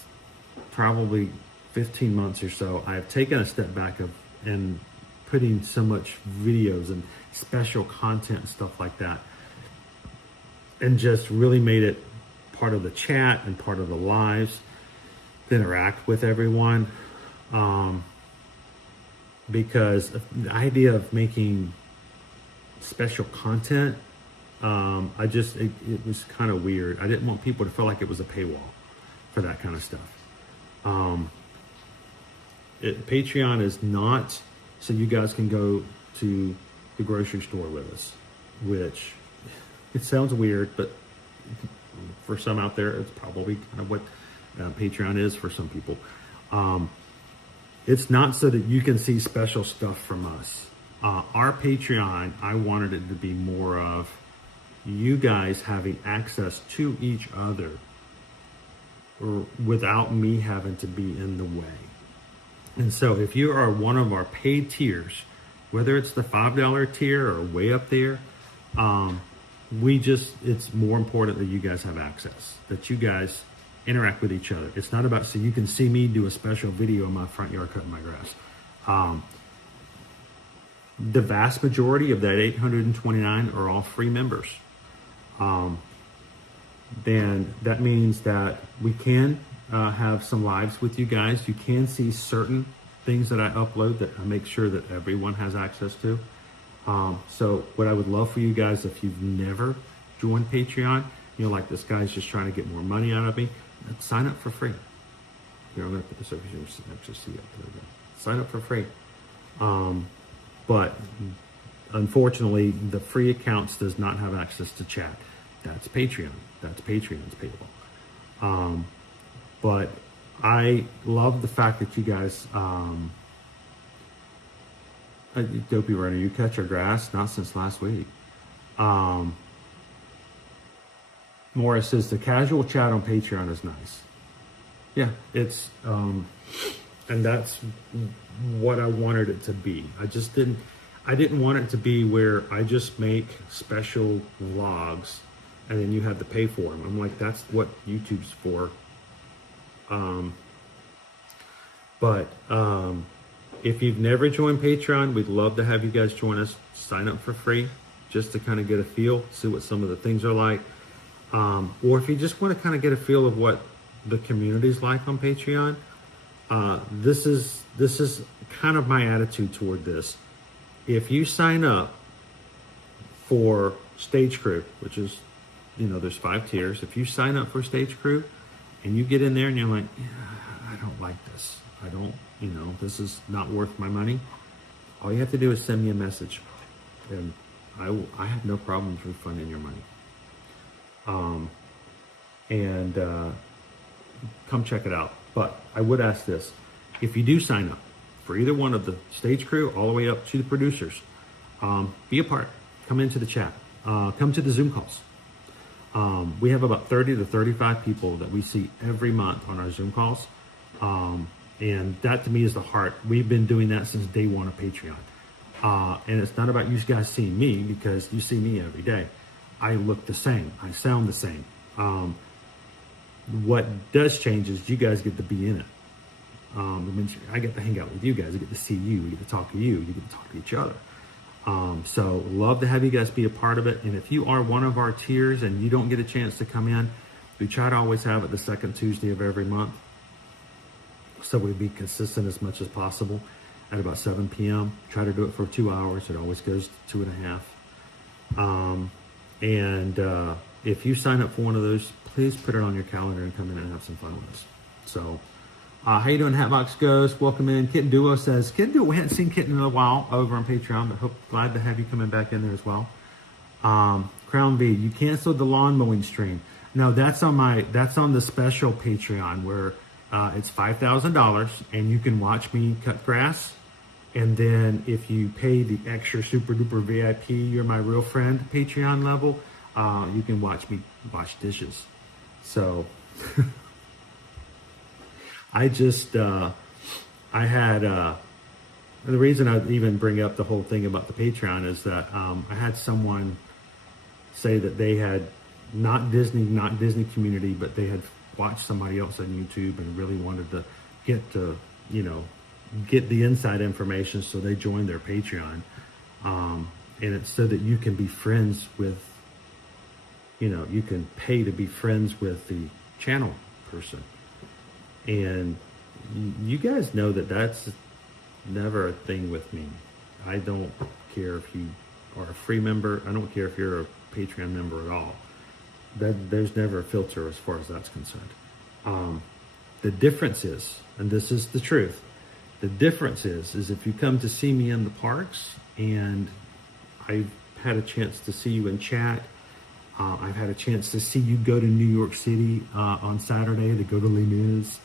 probably 15 months or so, I've taken a step back and putting so much videos and special content and stuff like that, and just really made it part of the chat and part of the lives to interact with everyone. Because the idea of making special content, it was kind of weird. I didn't want people to feel like it was a paywall for that kind of stuff. Patreon is not so you guys can go to the grocery store with us, which it sounds weird, but for some out there, it's probably kind of what Patreon is for some people. It's not so that you can see special stuff from us. Our Patreon, I wanted it to be more of you guys having access to each other or without me having to be in the way. And so if you are one of our paid tiers, whether it's the $5 tier or way up there, it's more important that you guys have access, that you guys interact with each other. It's not about so you can see me do a special video in my front yard cutting my grass. The vast majority of that 829 are all free members. Then that means that we can have some lives with you guys. You can see certain things that I upload that I make sure that everyone has access to. So what I would love for you guys, if you've never joined Patreon, like this guy's just trying to get more money out of me, sign up for free. I'm going to put this over here just see it. There we go. Sign up for free. But unfortunately, the free accounts does not have access to chat. That's Patreon. That's Patreon's payable. But I love the fact that you guys, Dopey Runner, you cut your grass? Not since last week. Morris says the casual chat on Patreon is nice. Yeah, it's, and that's what I wanted it to be. I didn't want it to be where I just make special vlogs and then you have to pay for them. I'm like, that's what YouTube's for. But if you've never joined Patreon, we'd love to have you guys join us. Sign up for free just to kind of get a feel, see what some of the things are like. Or if you just want to kind of get a feel of what the community's like on Patreon, this is kind of my attitude toward this. If you sign up for Stage Crew, which is, there's 5 tiers. If you sign up for Stage Crew and you get in there and you're like, yeah, I don't like this. I don't, this is not worth my money. All you have to do is send me a message and I have no problems refunding your money. Come check it out. But I would ask this, if you do sign up for either one of the Stage Crew all the way up to the producers, be a part, come into the chat, come to the Zoom calls. We have about 30 to 35 people that we see every month on our Zoom calls. And that to me is the heart. We've been doing that since day one of Patreon. And it's not about you guys seeing me because you see me every day. I look the same. I sound the same. What does change is you guys get to be in it. I get to hang out with you guys. I get to see you. We get to talk to you. You get to talk to each other. So love to have you guys be a part of it. And if you are one of our tiers and you don't get a chance to come in, we try to always have it the second Tuesday of every month. So we be consistent as much as possible at about 7 p.m. Try to do it for 2 hours. It always goes to 2.5. If you sign up for one of those, please put it on your calendar and come in and have some fun with us. So, how you doing, Hatbox Ghost? Welcome in. Kitten Duo says, Kitten Duo, we hadn't seen Kitten in a while over on Patreon, but glad to have you coming back in there as well. Crown V, you canceled the lawn mowing stream. No, that's on the special Patreon where it's $5,000 and you can watch me cut grass. And then if you pay the extra super duper VIP, you're my real friend Patreon level, you can watch me wash dishes. So the reason I even bring up the whole thing about the Patreon is that I had someone say that they had not Disney community, but they had watched somebody else on YouTube and really wanted to get to, get the inside information, so they join their Patreon. And it's so that you can be friends with, you can pay to be friends with the channel person. And you guys know that that's never a thing with me. I don't care if you are a free member. I don't care if you're a Patreon member at all. There's never a filter as far as that's concerned. The difference is, and this is the truth, the difference is if you come to see me in the parks, and I've had a chance to see you in chat, I've had a chance to see you go to New York City on Saturday to go to Les Mis.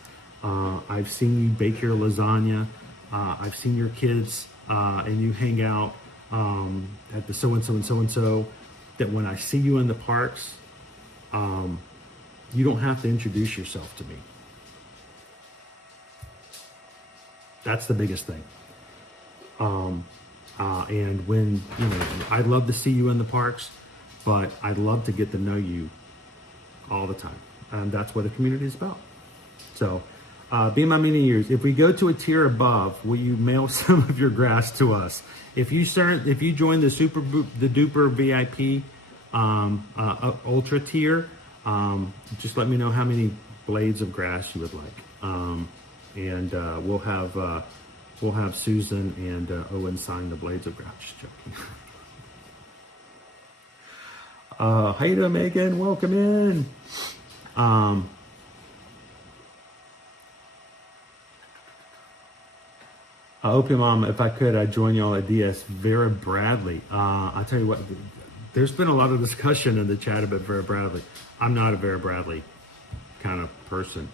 I've seen you bake your lasagna. I've seen your kids and you hang out at the so-and-so and so-and-so, that when I see you in the parks, you don't have to introduce yourself to me. That's the biggest thing. And when, I'd love to see you in the parks, but I'd love to get to know you all the time. And that's what a community is about. So, be my many years. If we go to a tier above, will you mail some of your grass to us? If you join the duper VIP ultra tier, just let me know how many blades of grass you would like. And we'll have Susan and Owen sign the blades of grass. Just joking. How you doing, Megan? Welcome in. Opium Mom, if I could, I'd join y'all at DS. Vera Bradley. I'll tell you what, there's been a lot of discussion in the chat about Vera Bradley. I'm not a Vera Bradley kind of person.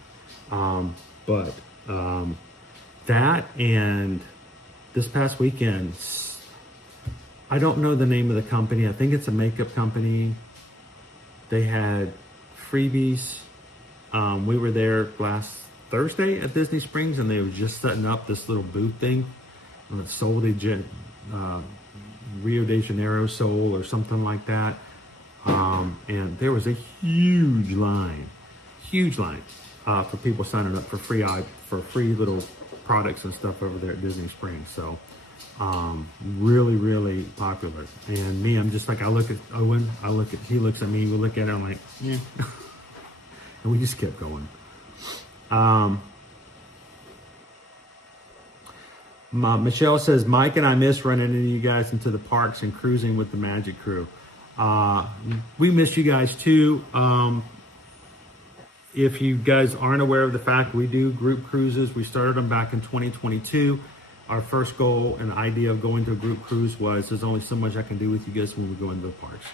But that, and this past weekend, I don't know the name of the company. I think it's a makeup company. They had freebies. We were there last Thursday at Disney Springs, and they were just setting up this little booth thing. Sol de Rio de Janeiro Soul or something like that. And there was a huge line for people signing up for free little products and stuff over there at Disney Springs. So really, really popular. And me, I'm just like, I look at Owen, he looks at me, we look at it, I'm like, yeah. And we just kept going. Michelle says, Mike and I miss running into you guys into the parks and cruising with the Magic Crew. We miss you guys too. If you guys aren't aware of the fact, we do group cruises. We started them back in 2022. Our first goal and idea of going to a group cruise was, there's only so much I can do with you guys when we go into the parks.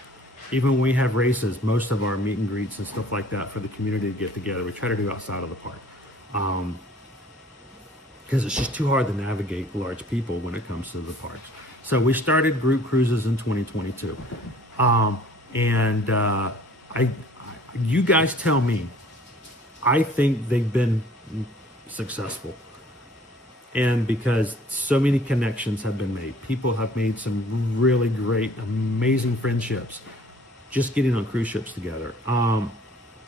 Even when we have races, most of our meet and greets and stuff like that for the community to get together, we try to do outside of the park. Because it's just too hard to navigate large people when it comes to the parks. So we started group cruises in 2022. You guys tell me, I think they've been successful. And because so many connections have been made, people have made some really great, amazing friendships just getting on cruise ships together.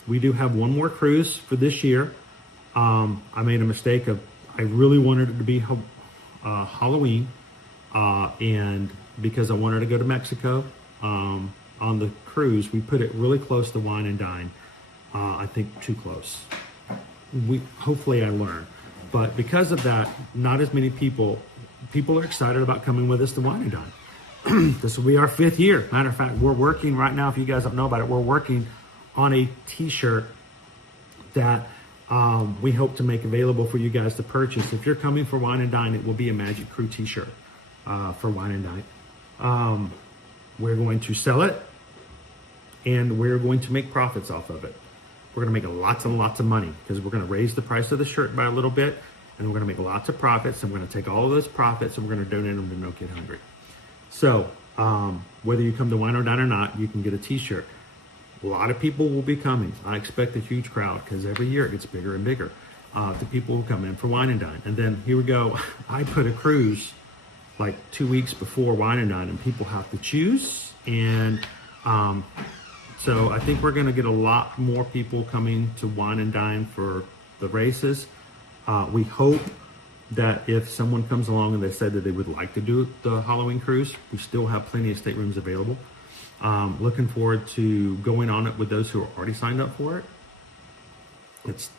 We do have one more cruise for this year. I made a mistake I really wanted it to be Halloween, and because I wanted to go to Mexico on the cruise, we put it really close to Wine and Dine. I think too close. Hopefully I learn. But because of that, not as many people are excited about coming with us to Wine and Dine. This will be our 5th year. Matter of fact, we're working right now, if you guys don't know about it, we're working on a t-shirt that we hope to make available for you guys to purchase. If you're coming for Wine and Dine, it will be a Magic Crew t-shirt for Wine and Dine. We're going to sell it, and we're going to make profits off of it. We're going to make lots and lots of money because we're going to raise the price of the shirt by a little bit, and we're going to make lots of profits, and we're going to take all of those profits and we're going to donate them to No Kid Hungry. So whether you come to Wine or Dine or not, you can get a t-shirt. A lot of people will be coming. I expect a huge crowd because every year it gets bigger and bigger. The people who come in for Wine and Dine. And then here we go. I put a cruise like 2 weeks before Wine and Dine, and people have to choose. And so I think we're going to get a lot more people coming to Wine and Dine for the races. We hope that if someone comes along and they said that they would like to do the Halloween cruise, we still have plenty of staterooms available. Looking forward to going on it with those who are already signed up for it.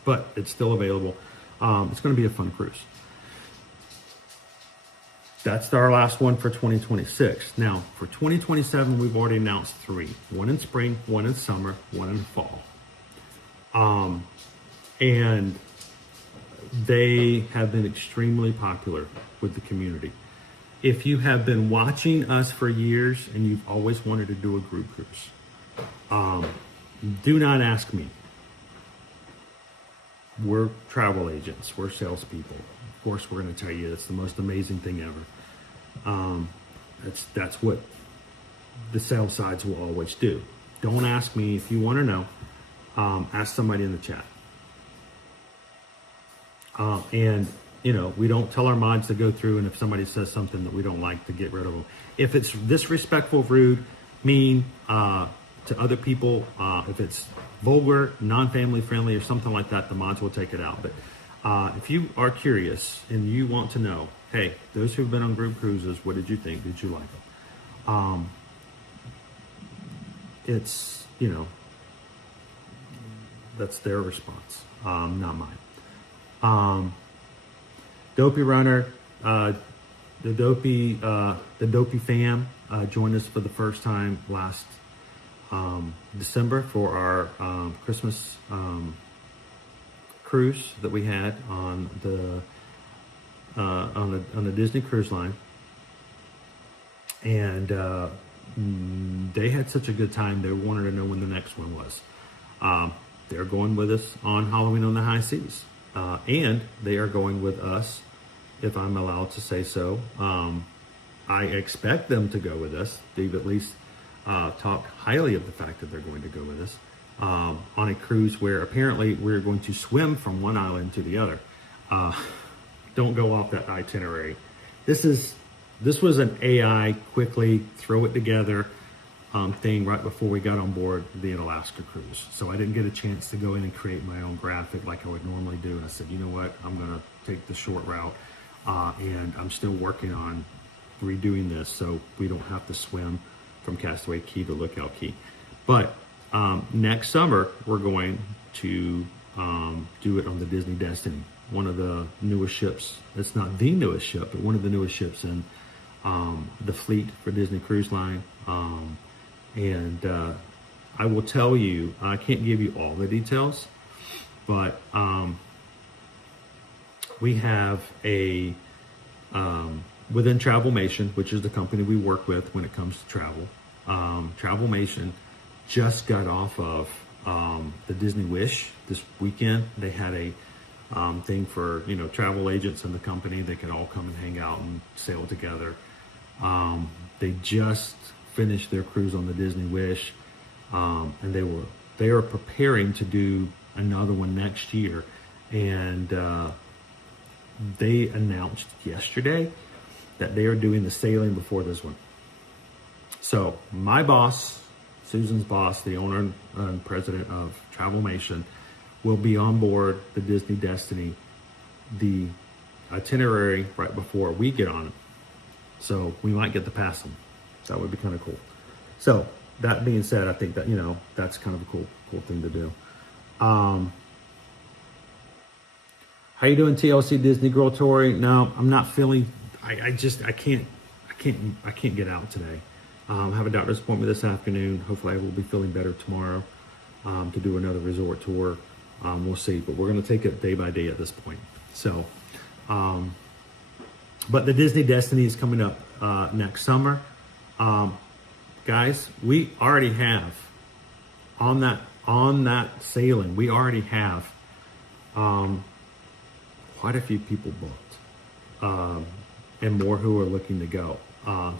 But it's still available. It's going to be a fun cruise. That's our last one for 2026. Now, for 2027, we've already announced 3. One in spring, one in summer, one in fall. And they have been extremely popular with the community. If you have been watching us for years and you've always wanted to do a group cruise, do not ask me. We're travel agents. We're salespeople. Of course, we're going to tell you it's the most amazing thing ever. That's what the sales sides will always do. Don't ask me if you want to know. Ask somebody in the chat. And you know, we don't tell our mods to go through, and if somebody says something that we don't like, to get rid of them. If it's disrespectful, rude, mean to other people, if it's vulgar, non-family friendly, or something like that, the mods will take it out. But if you are curious and you want to know, hey, those who've been on group cruises, what did you think? Did you like them? It's, you know, that's their response, not mine. Dopey Runner, the Dopey fam joined us for the first time last December for our Christmas cruise that we had on the Disney Cruise Line, and they had such a good time. They wanted to know when the next one was. They're going with us on Halloween on the High Seas, and they are going with us, if I'm allowed to say so. I expect them to go with us. They've at least talked highly of the fact that they're going to go with us on a cruise where apparently we're going to swim from one island to the other. Don't go off that itinerary. This was an AI quickly throw it together thing right before we got on board the Alaska cruise. So I didn't get a chance to go in and create my own graphic like I would normally do. And I said, you know what, I'm gonna take the short route, and I'm still working on redoing this so we don't have to swim from Castaway Key to Lookout Key. But next summer we're going to do it on the Disney Destiny, one of the newest ships. It's not the newest ship, but one of the newest ships in the fleet for Disney Cruise Line. And I will tell you, I can't give you all the details, but we have a, within Travelmation, which is the company we work with when it comes to travel, Travelmation just got off of the Disney Wish this weekend. They had a thing for, you know, travel agents in the company. They could all come and hang out and sail together. They just finished their cruise on the Disney Wish, and they are preparing to do another one next year. And they announced yesterday that they are doing the sailing before this one. So my boss, Susan's boss, the owner and president of Travelmation, will be on board the Disney Destiny, the itinerary right before we get on it. So we might get to pass them. That would be kind of cool. So that being said, I think that, you know, that's kind of a cool thing to do. How you doing, TLC Disney Girl Tori? No, I'm not feeling. I can't get out today. I have a doctor's appointment this afternoon. Hopefully, I will be feeling better tomorrow to do another resort tour. We'll see, but we're going to take it day by day at this point. So, but the Disney Destiny is coming up next summer. Guys, we already have on that sailing, we already have quite a few people booked, and more who are looking to go.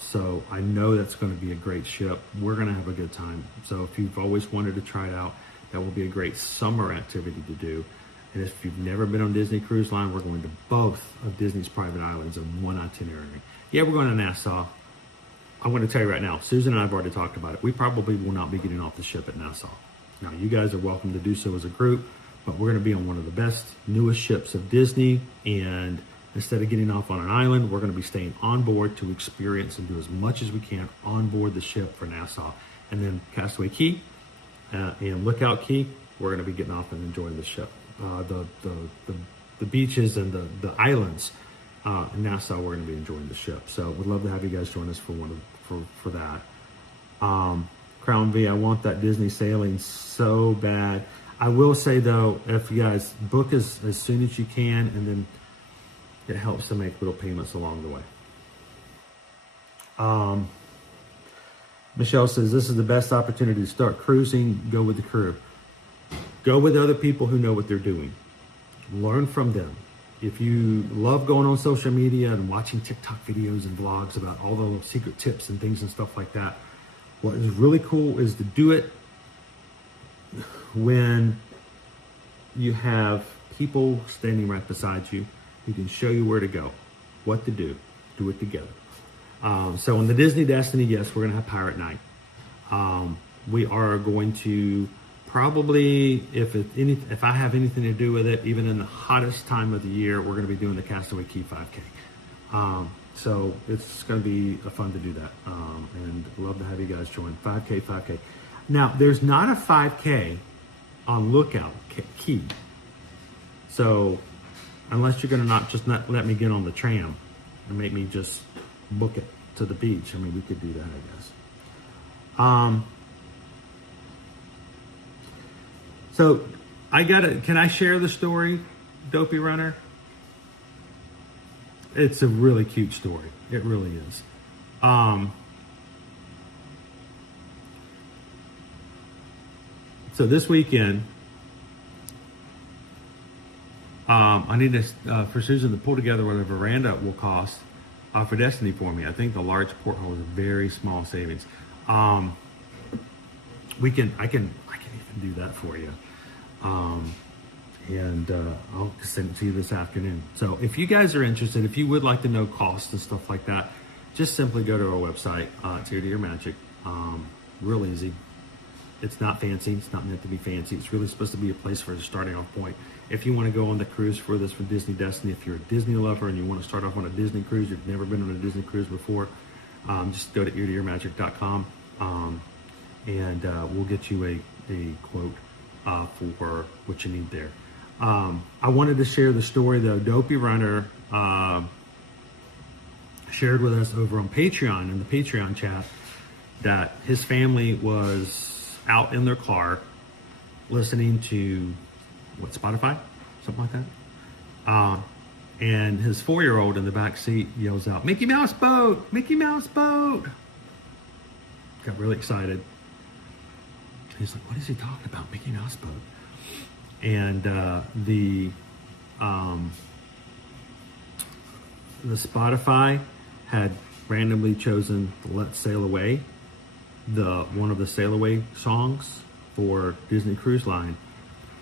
So I know that's going to be a great ship. We're going to have a good time. So if you've always wanted to try it out, that will be a great summer activity to do. And if you've never been on Disney Cruise Line, we're going to both of Disney's private islands in one itinerary. Yeah, we're going to Nassau. I'm going to tell you right now, Susan and I have already talked about it. We probably will not be getting off the ship at Nassau. Now, you guys are welcome to do so as a group, but we're going to be on one of the best, newest ships of Disney, and Instead of getting off on an island, we're going to be staying on board to experience and do as much as we can on board the ship for Nassau. And then Castaway Cay and Lookout Cay, we're going to be getting off and enjoying the ship. The beaches and the islands in Nassau, we're going to be enjoying the ship. So we'd love to have you guys join us for that. Crown V, I want that Disney sailing so bad. I will say though, if you guys book as soon as you can, and then it helps to make little payments along the way. Michelle says, this is the best opportunity to start cruising. Go with the crew. Go with other people who know what they're doing. Learn from them. If you love going on social media and watching TikTok videos and vlogs about all the little secret tips and things and stuff like that, what is really cool is to do it when you have people standing right beside you who can show you where to go, what to do it together. So on the Disney Destiny, yes, we're going to have Pirate Night. We are going to probably, if I have anything to do with it, even in the hottest time of the year, we're going to be doing the Castaway Cay 5K. So it's going to be fun to do that. And love to have you guys join 5K. Now, there's not a 5K on Lookout Cay. So unless you're going to not let me get on the tram and make me just book it to the beach. I mean, we could do that, I guess. So can I share the story, Dopey Runner? It's a really cute story. It really is. So this weekend, I need for Susan to pull together what a veranda will cost for Destiny for me. I think the large porthole is a very small savings. I can even do that for you. I'll send it to you this afternoon. So if you guys are interested, if you would like to know costs and stuff like that, just simply go to our website. It's Ear to Ear Magic. Real easy. It's not fancy. It's not meant to be fancy. It's really supposed to be a place for a starting off point. If you want to go on the cruise for Disney Destiny, if you're a Disney lover and you want to start off on a Disney cruise, you've never been on a Disney cruise before, just go to eartoearmagic.com and we'll get you a quote for what you need there. I wanted to share the story though. Dopey Runner shared with us over on Patreon, in the Patreon chat, that his family was out in their car listening to Spotify, something like that. And his 4-year-old in the back seat yells out, "Mickey Mouse boat, Mickey Mouse boat." Got really excited. He's like, "What is he talking about, Mickey Mouse boat?" And the Spotify had randomly chosen "Let's Sail Away," one of the Sail Away songs for Disney Cruise Line,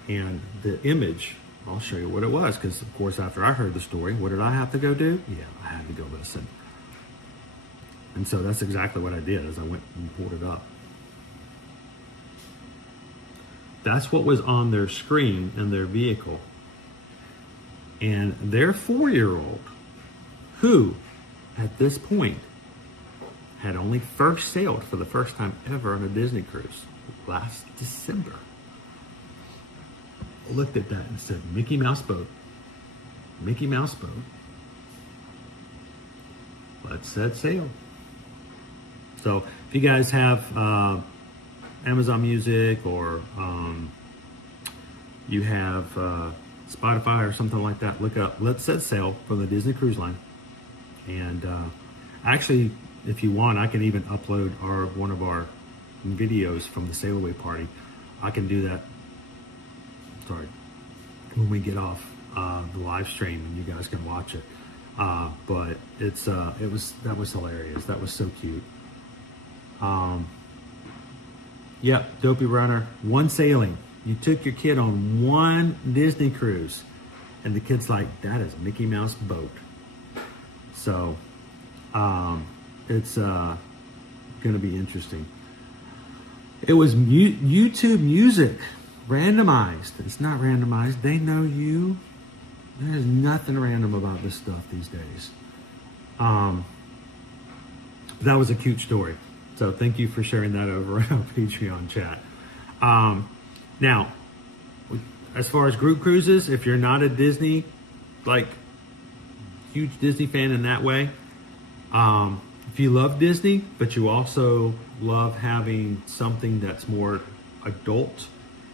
and the image, I'll show you what it was, because of course after I heard the story, what did I have to go do? Yeah, I had to go listen. And so that's exactly what I did, as I went and pulled it up. That's what was on their screen in their vehicle. And their 4-year-old, who at this point had only first sailed for the first time ever on a Disney cruise last December, looked at that and said, "Mickey Mouse boat, Mickey Mouse boat, let's set sail." So if you guys have Amazon Music or you have Spotify or something like that, look up "Let's Set Sail" from the Disney Cruise Line. And actually, if you want, I can even upload one of our videos from the Sail Away party. I can do that. Sorry, when we get off the live stream, and you guys can watch it. But that was hilarious. That was so cute. Yep, Dopey Runner, one sailing. You took your kid on one Disney cruise, and the kid's like, "That is Mickey Mouse boat." So it's going to be interesting. It was YouTube Music, randomized. It's not randomized. They know you. There's nothing random about this stuff these days. That was a cute story. So thank you for sharing that over in our Patreon chat. Now, as far as group cruises, if you're not a Disney, like huge Disney fan in that way, if you love Disney, but you also love having something that's more adult,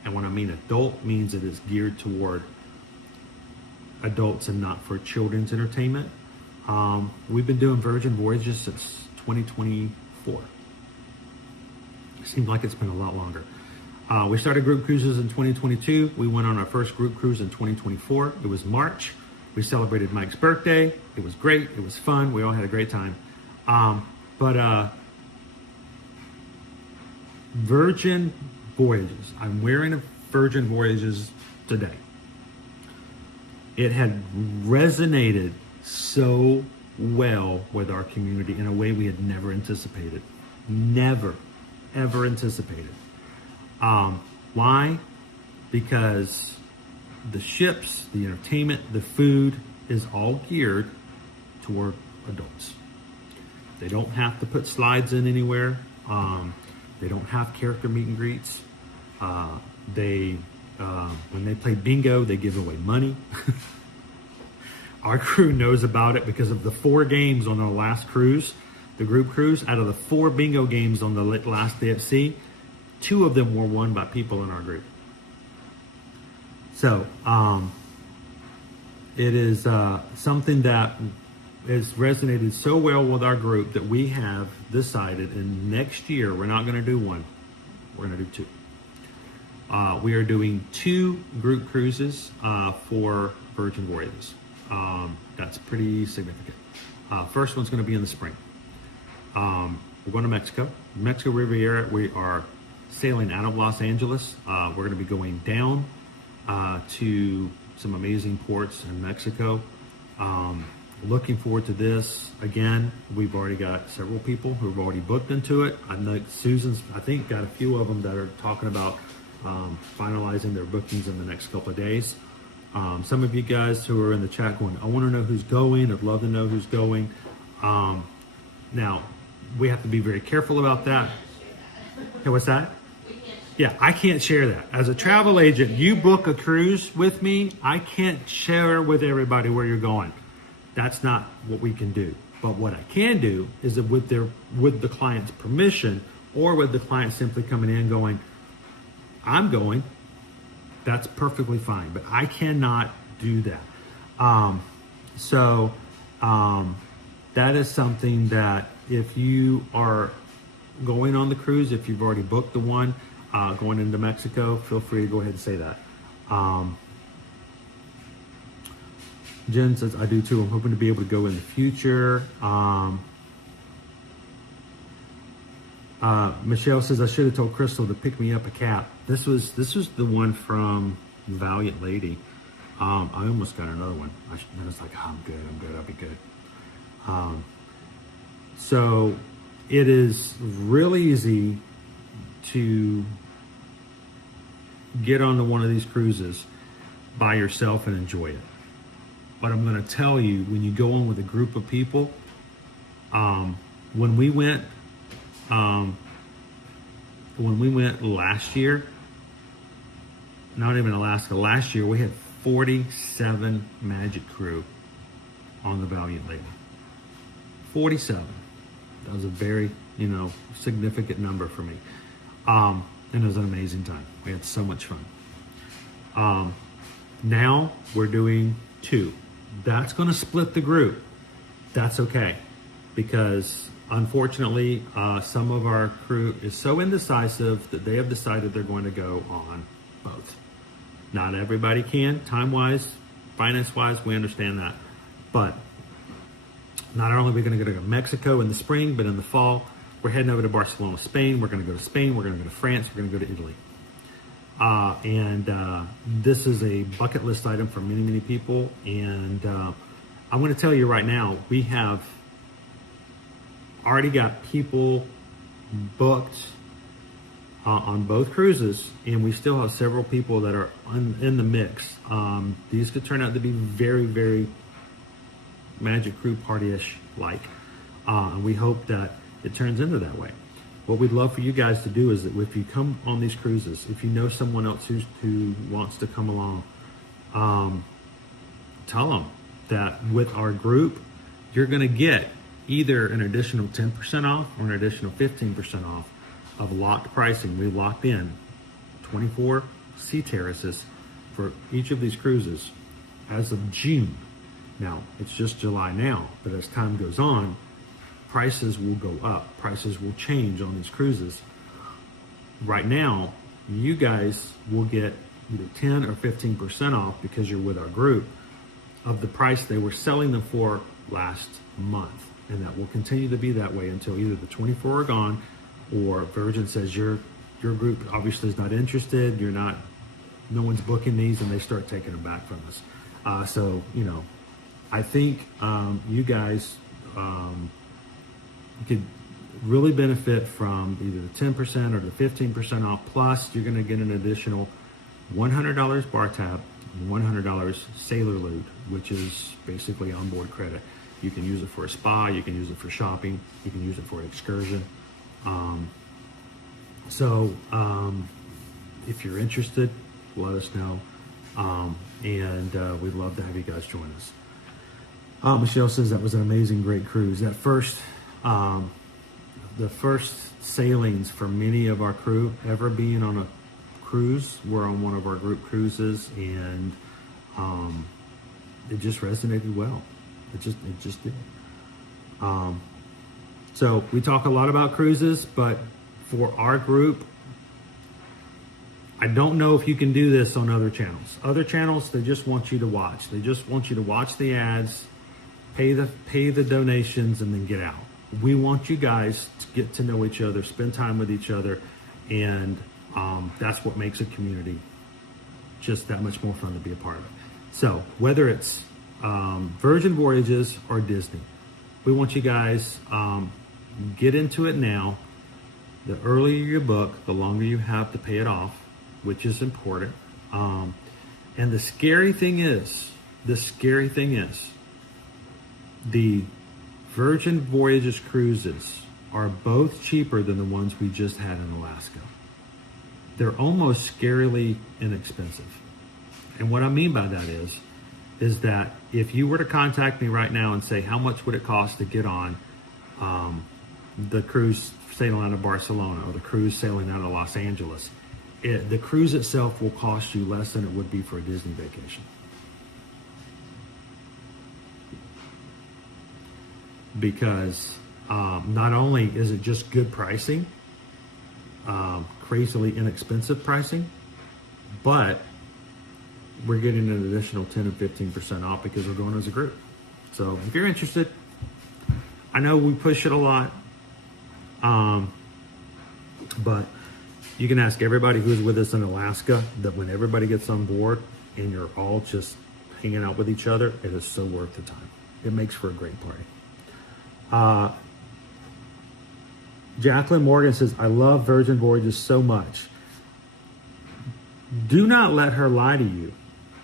and when I mean adult, means that it's geared toward adults and not for children's entertainment. We've been doing Virgin Voyages since 2024. Seems like it's been a lot longer. We started group cruises in 2022. We went on our first group cruise in 2024. It was March. We celebrated Mike's birthday. It was great. It was fun. We all had a great time. Virgin Voyages. I'm wearing a Virgin Voyages today. It had resonated so well with our community in a way we had never anticipated. Never, ever anticipated. Why? Because the ships, the entertainment, the food is all geared toward adults. They don't have to put slides in anywhere. They don't have character meet and greets. When they play bingo, they give away money. Our crew knows about it because of the 4 games on our last cruise, the group cruise. Out of the 4 bingo games on the last day at sea, 2 of them were won by people in our group. So it is something that has resonated so well with our group that we have decided, and next year we're not going to do 1, we're going to do 2. We are doing 2 group cruises for Virgin Voyages. That's pretty significant. First one's going to be in the spring. We're going to Mexico Riviera. We are sailing out of Los Angeles. We're going to be going down to some amazing ports in Mexico. Looking forward to this. Again, we've already got several people who have already booked into it. I know Susan's, I think, got a few of them that are talking about finalizing their bookings in the next couple of days. Some of you guys who are in the chat going, I want to know who's going. I'd love to know who's going. Now, we have to be very careful about that. Hey, what's that? Yeah, I can't share that. As a travel agent, you book a cruise with me, I can't share with everybody where you're going. That's not what we can do. But what I can do is that with the client's permission, or with the client simply coming in going, I'm going, that's perfectly fine. But I cannot do that. That is something that if you are going on the cruise, if you've already booked the one going into Mexico, feel free to go ahead and say that. Jen says, I do too. I'm hoping to be able to go in the future. Michelle says, I should have told Crystal to pick me up a cap. This was the one from Valiant Lady. I almost got another one. I was like, oh, I'm good, I'll be good. So it is really easy to get onto one of these cruises by yourself and enjoy it. But I'm going to tell you, when you go on with a group of people, when we went last year, not even Alaska, last year we had 47 Magic crew on the Valiant Lady. 47. That was a very, significant number for me. And it was an amazing time. We had so much fun. Now we're doing 2. That's going to split the group. That's okay. Because unfortunately, some of our crew is so indecisive that they have decided they're going to go on both. Not everybody can, time-wise, finance-wise, we understand that. But not only are we going to go to Mexico in the spring, but in the fall, we're heading over to Barcelona, Spain. We're going to go to Spain. We're going to go to France. We're going to go to Italy. This is a bucket list item for many, many people. And I'm going to tell you right now, we have already got people booked on both cruises, and we still have several people that are in the mix. These could turn out to be very, very Magic Crew party-ish like, and we hope that it turns into that way. What we'd love for you guys to do is that if you come on these cruises, if you know someone else who wants to come along, tell them that with our group, you're going to get either an additional 10% off or an additional 15% off of locked pricing. We locked in 24 sea terraces for each of these cruises as of June. Now, it's just July now, but as time goes on, prices will go up. Prices will change on these cruises. Right now, you guys will get either 10 or 15% off because you're with our group of the price they were selling them for last month. And that will continue to be that way until either the 24 are gone or Virgin says your group obviously is not interested, no one's booking these, and they start taking them back from us. So, I think you guys could really benefit from either the 10% or the 15% off. Plus, you're going to get an additional $100 bar tab and $100 sailor loot, which is basically onboard credit. You can use it for a spa, you can use it for shopping, you can use it for an excursion. If you're interested, let us know. And we'd love to have you guys join us. Michelle says that was an amazing, great cruise. That first, the first sailings for many of our crew ever being on a cruise were on one of our group cruises, and it just resonated well. It just did. So we talk a lot about cruises, but for our group, I don't know if you can do this on other channels. Other channels, they just want you to watch. They just want you to watch the ads, pay the donations, and then get out. We want you guys to get to know each other, spend time with each other, and that's what makes a community just that much more fun to be a part of. So whether it's Virgin Voyages or Disney, we want you guys get into it now. The earlier you book, the longer you have to pay it off, which is important. And the scary thing is, the Virgin Voyages cruises are both cheaper than the ones we just had in Alaska. They're almost scarily inexpensive. And what I mean by that is that if you were to contact me right now and say, how much would it cost to get on the cruise sailing out of Barcelona or the cruise sailing out of Los Angeles, the cruise itself will cost you less than it would be for a Disney vacation. Because not only is it just good pricing, crazily inexpensive pricing, but we're getting an additional 10 and 15% off because we're going as a group. So if you're interested, I know we push it a lot, but you can ask everybody who's with us in Alaska that when everybody gets on board and you're all just hanging out with each other, it is so worth the time. It makes for a great party. Jacqueline Morgan says, I love Virgin Voyages so much. Do not let her lie to you,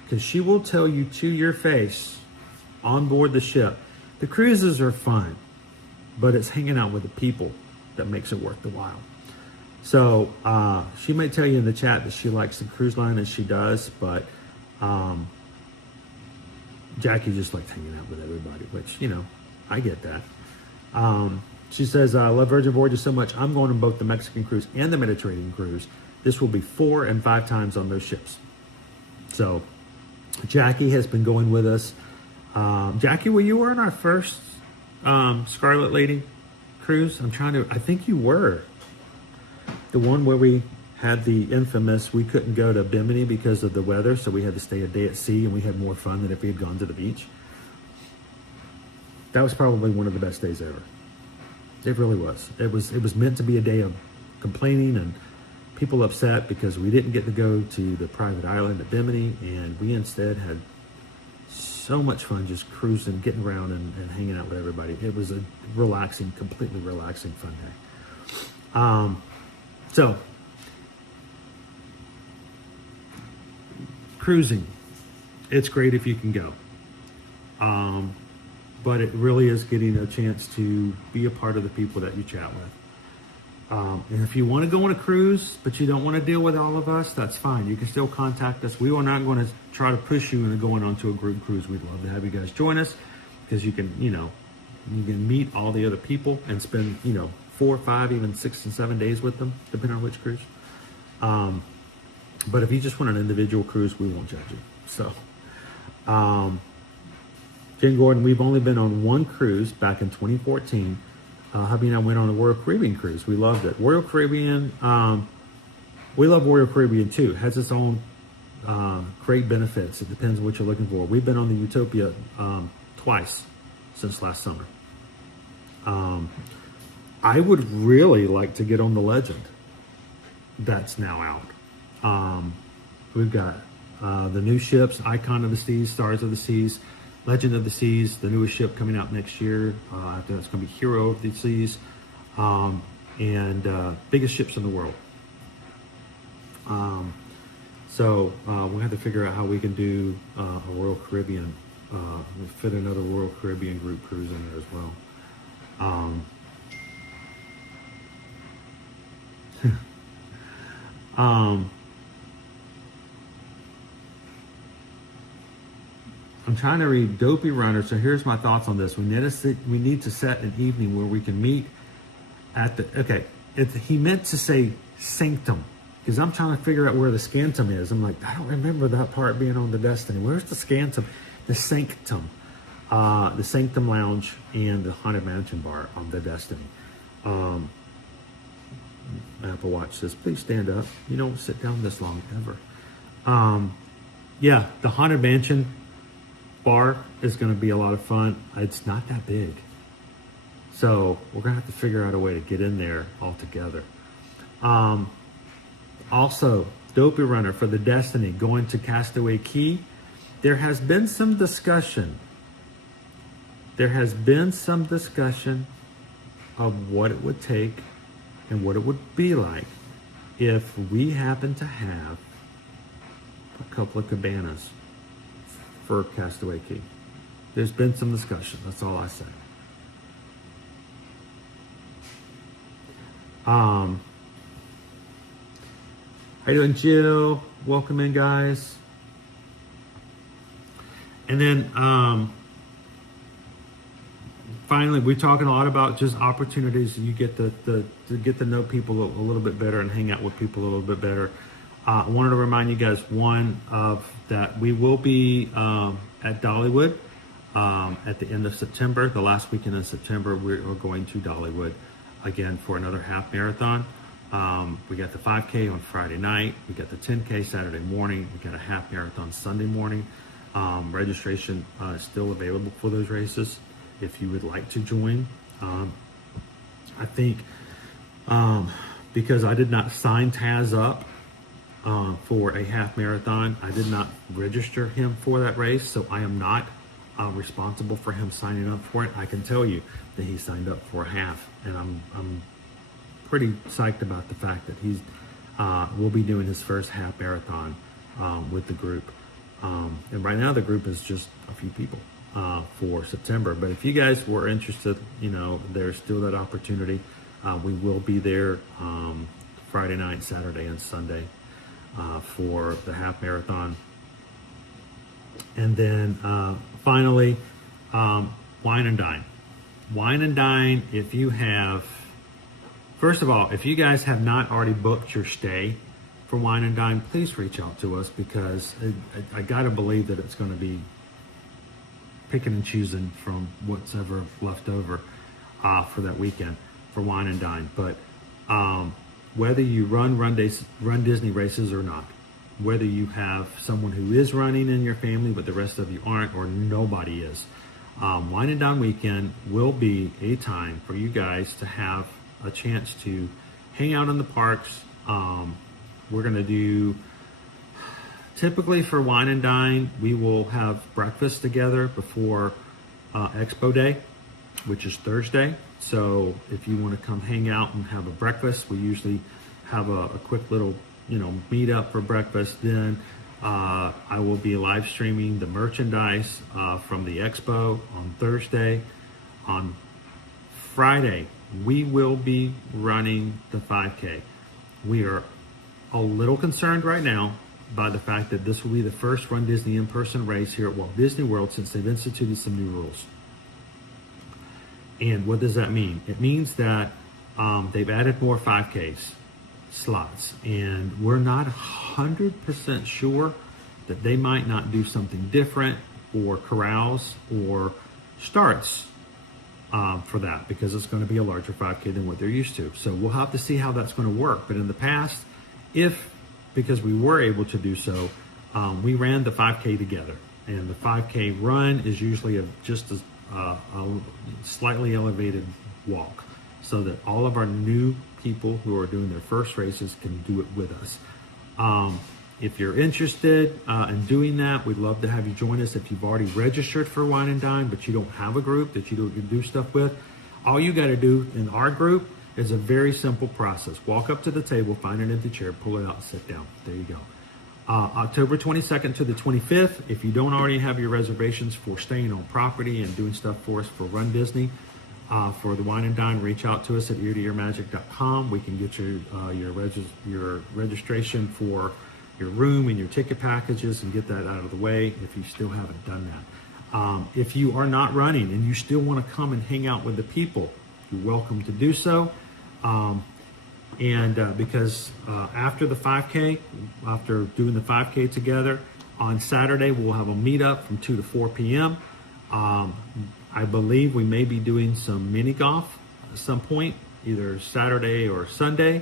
because she will tell you to your face on board the ship, the cruises are fun, but it's hanging out with the people that makes it worth the while. So she might tell you in the chat that she likes the cruise line, and she does, but Jackie just likes hanging out with everybody, which, I get that. She says, I love Virgin Voyages so much, I'm going on both the Mexican cruise and the Mediterranean cruise. This will be 4 and 5 times on those ships. So Jackie has been going with us. Jackie, were you on our first Scarlet Lady cruise? I think you were. The one where we had the infamous, we couldn't go to Bimini because of the weather, so we had to stay a day at sea, and we had more fun than if we had gone to the beach. That was probably one of the best days ever. It really was. It was meant to be a day of complaining and people upset because we didn't get to go to the private island at Bimini, and we instead had so much fun just cruising, getting around and hanging out with everybody. It was a completely relaxing, fun day. So cruising, it's great if you can go. But it really is getting a chance to be a part of the people that you chat with. And if you want to go on a cruise, but you don't want to deal with all of us, that's fine. You can still contact us. We are not going to try to push you into going onto a group cruise. We'd love to have you guys join us because you can meet all the other people and spend, 4, 5, even 6 and 7 days with them, depending on which cruise. But if you just want an individual cruise, we won't judge you. So, Jen Gordon, we've only been on one cruise back in 2014. Hubby and I went on a Royal Caribbean cruise. We loved it. Royal Caribbean, we love Royal Caribbean too. It has its own great benefits. It depends on what you're looking for. We've been on the Utopia twice since last summer. I would really like to get on the Legend that's now out. We've got the new ships, Icon of the Seas, Stars of the Seas, Legend of the Seas, the newest ship coming out next year. After that's going to be Hero of the Seas, and biggest ships in the world. So we'll have to figure out how we can do a Royal Caribbean, fit another Royal Caribbean group cruise in there as well. I'm trying to read Dopey Runner, so here's my thoughts on this. We need to set an evening where we can meet at the, okay, he meant to say sanctum, because I'm trying to figure out where the scantum is. I'm like, I don't remember that part being on the Destiny. Where's the scantum? The sanctum. The Sanctum Lounge and the Haunted Mansion Bar on the Destiny. Apple Watch says, please stand up. You don't sit down this long, ever. Yeah, the Haunted Mansion Bar is going to be a lot of fun. It's not that big. So we're going to have to figure out a way to get in there all together. Also, Dopey Runner for the Destiny going to Castaway Cay. There has been some discussion. Of what it would take and what it would be like if we happen to have a couple of cabanas for Castaway Cay. There's been some discussion. That's all I say. How you doing, Jill? Welcome in, guys. And then finally, we're talking a lot about just opportunities. You get to get to know people a little bit better and hang out with people a little bit better. I wanted to remind you guys, that we will be at Dollywood at the end of September. The last weekend in September, we're going to Dollywood again for another half marathon. We got the 5K on Friday night. We got the 10K Saturday morning. We got a half marathon Sunday morning. Registration is still available for those races if you would like to join. I think because I did not sign Taz up for a half marathon, I did not register him for that race, so I am not responsible for him signing up for it. I can tell you that he signed up for a half, and I'm pretty psyched about the fact that he's will be doing his first half marathon with the group. And right now the group is just a few people for September. But if you guys were interested, there's still that opportunity. We will be there Friday night, Saturday, and Sunday for the half marathon. And then finally, Wine and Dine. Wine and Dine, first of all, if you guys have not already booked your stay for Wine and Dine, please reach out to us, because I gotta believe that it's going to be picking and choosing from what's ever left over for that weekend for Wine and Dine. But whether you run Disney races or not, whether you have someone who is running in your family but the rest of you aren't, or nobody is, Wine and Dine weekend will be a time for you guys to have a chance to hang out in the parks. We're going to do, typically for Wine and Dine, we will have breakfast together before Expo Day, which is Thursday. So if you want to come hang out and have a breakfast, we usually have a quick little, meet up for breakfast. Then I will be live streaming the merchandise from the expo on Thursday. On Friday, we will be running the 5K. We are a little concerned right now by the fact that this will be the first Run Disney in-person race here at Walt Disney World since they've instituted some new rules. And what does that mean? It means that they've added more 5Ks slots, and we're not 100% sure that they might not do something different or corrals or starts for that, because it's going to be a larger 5K than what they're used to. So we'll have to see how that's going to work. But in the past, because we were able to do so, we ran the 5K together, and the 5K run is usually just a slightly elevated walk, so that all of our new people who are doing their first races can do it with us. If you're interested in doing that, we'd love to have you join us. If you've already registered for Wine and Dine, but you don't have a group that you can do stuff with, all you got to do in our group is a very simple process. Walk up to the table, find an empty chair, pull it out, and sit down. There you go. October 22nd to the 25th, if you don't already have your reservations for staying on property and doing stuff for us for Run Disney, for the Wine and Dine, reach out to us at eartoearmagic.com. We can get your registration for your room and your ticket packages and get that out of the way if you still haven't done that. If you are not running and you still want to come and hang out with the people, you're welcome to do so. Because after the 5K, after doing the 5K together, on Saturday we'll have a meetup from 2 to 4 p.m. I believe we may be doing some mini golf at some point, either Saturday or Sunday.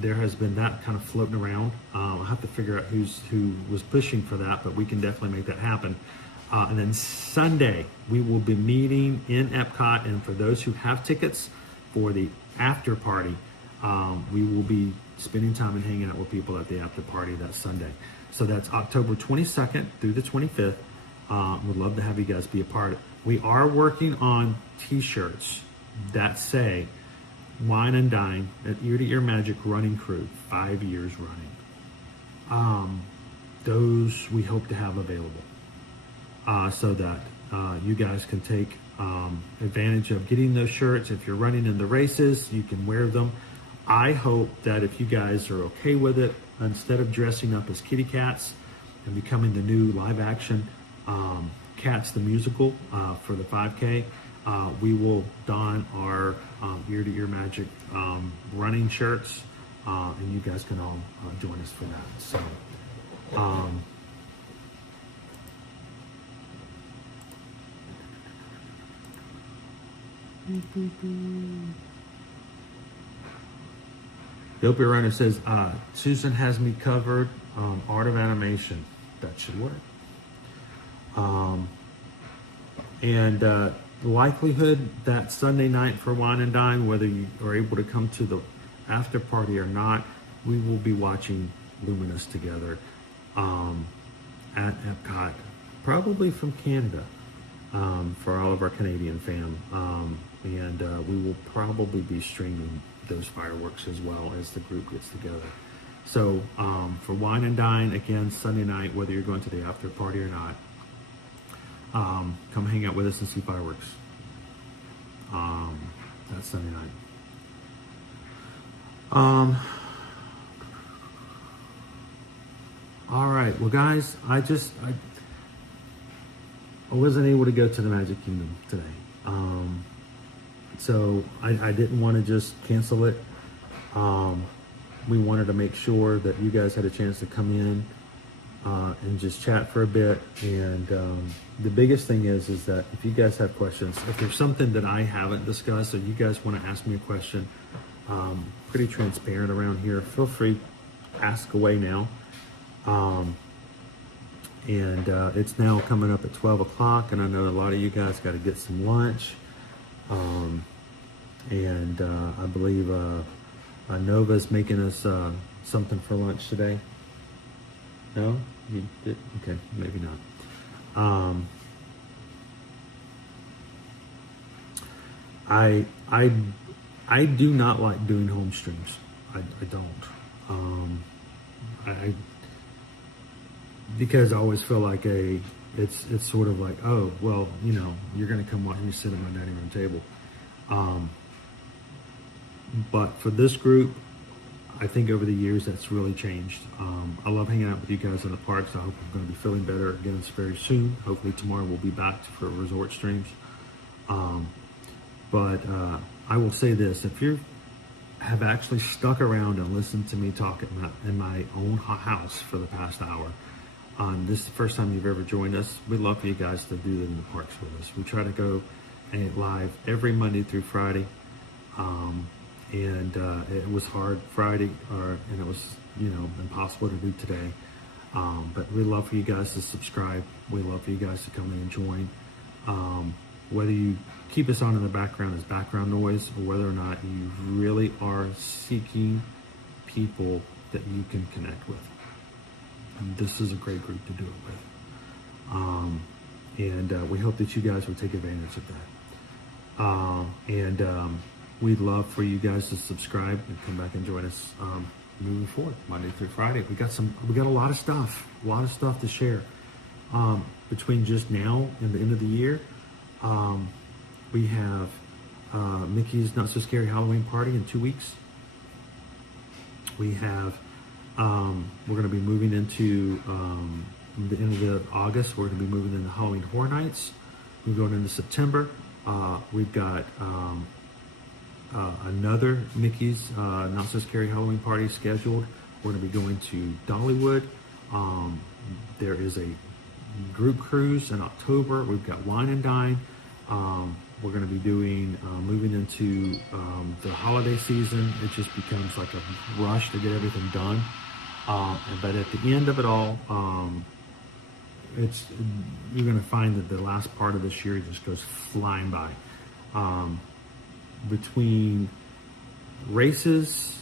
There has been that kind of floating around. I'll have to figure out who was pushing for that, but we can definitely make that happen. And then Sunday, we will be meeting in Epcot, and for those who have tickets for the after party, we will be spending time and hanging out with people at the after party that Sunday. So that's October 22nd through the 25th. Would love to have you guys be a part of it. We are working on t-shirts that say Wine and Dine at Ear to Ear Magic Running Crew, 5 years running. Those we hope to have available so that you guys can take advantage of getting those shirts. If you're running in the races, you can wear them. I hope that if you guys are okay with it, instead of dressing up as kitty cats and becoming the new live action Cats the Musical for the 5K, we will don our Ear to Ear Magic running shirts, and you guys can all join us for that. So the Opie Runner says, Susan has me covered, Art of Animation. That should work. And the likelihood that Sunday night for Wine and Dine, whether you are able to come to the after party or not, we will be watching Luminous together at Epcot, probably from Canada, for all of our Canadian fam. And we will probably be streaming those fireworks as well as the group gets together. So for Wine and Dine, again, Sunday night, whether you're going to the after party or not, come hang out with us and see fireworks. That's Sunday night. All right, well, guys, I wasn't able to go to the Magic Kingdom today. So I didn't want to just cancel it. We wanted to make sure that you guys had a chance to come in and just chat for a bit. And the biggest thing is that if you guys have questions, if there's something that I haven't discussed or you guys want to ask me a question, pretty transparent around here, feel free, ask away now. And it's now coming up at 12 o'clock, and I know a lot of you guys got to get some lunch. I believe Nova's making us something for lunch today. No? You did? Okay, maybe not. I do not like doing home streams. I don't. because I always feel like it's sort of like, oh, well, you know, you're going to come watch me sit at my dining room table. But for this group, I think over the years that's really changed. I love hanging out with you guys in the parks. I hope I'm going to be feeling better again very soon. Hopefully tomorrow we'll be back for resort streams. But I will say this: if you have actually stuck around and listened to me talk in my own house for the past hour, this is the first time you've ever joined us. We'd love for you guys to do it in the parks with us. We try to go live every Monday through Friday. And it was hard Friday, and it was, you know, impossible to do today. But we'd love for you guys to subscribe. We'd love for you guys to come in and join. Whether you keep us on in the background as background noise, or whether or not you really are seeking people that you can connect with, this is a great group to do it with. And we hope that you guys will take advantage of that. We'd love for you guys to subscribe and come back and join us moving forward, Monday through Friday. We got a lot of stuff to share. Between just now and the end of the year, we have Mickey's Not So Scary Halloween Party in 2 weeks. We have, we're going to be moving into the end of August. We're going to be moving into Halloween Horror Nights. We're going into September. We've got another Mickey's Not So Scary Halloween Party scheduled. We're going to be going to Dollywood. There is a group cruise in October. We've got Wine and Dine. We're going to be doing, moving into the holiday season. It just becomes like a rush to get everything done. But at the end of it all, you're going to find that the last part of this year just goes flying by. Between races,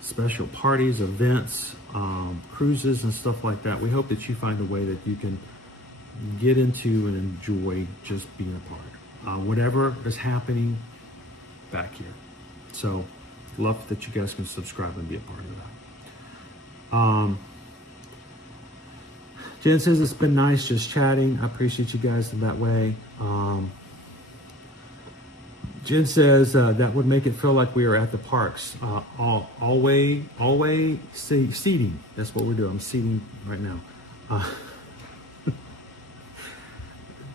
special parties, events, cruises, and stuff like that, we hope that you find a way that you can get into and enjoy just being a part. Whatever is happening back here. So, love that you guys can subscribe and be a part of that. Jen says it's been nice just chatting. I appreciate you guys in that way. Jen says that would make it feel like we are at the parks. Always seating. That's what we're doing. I'm seating right now.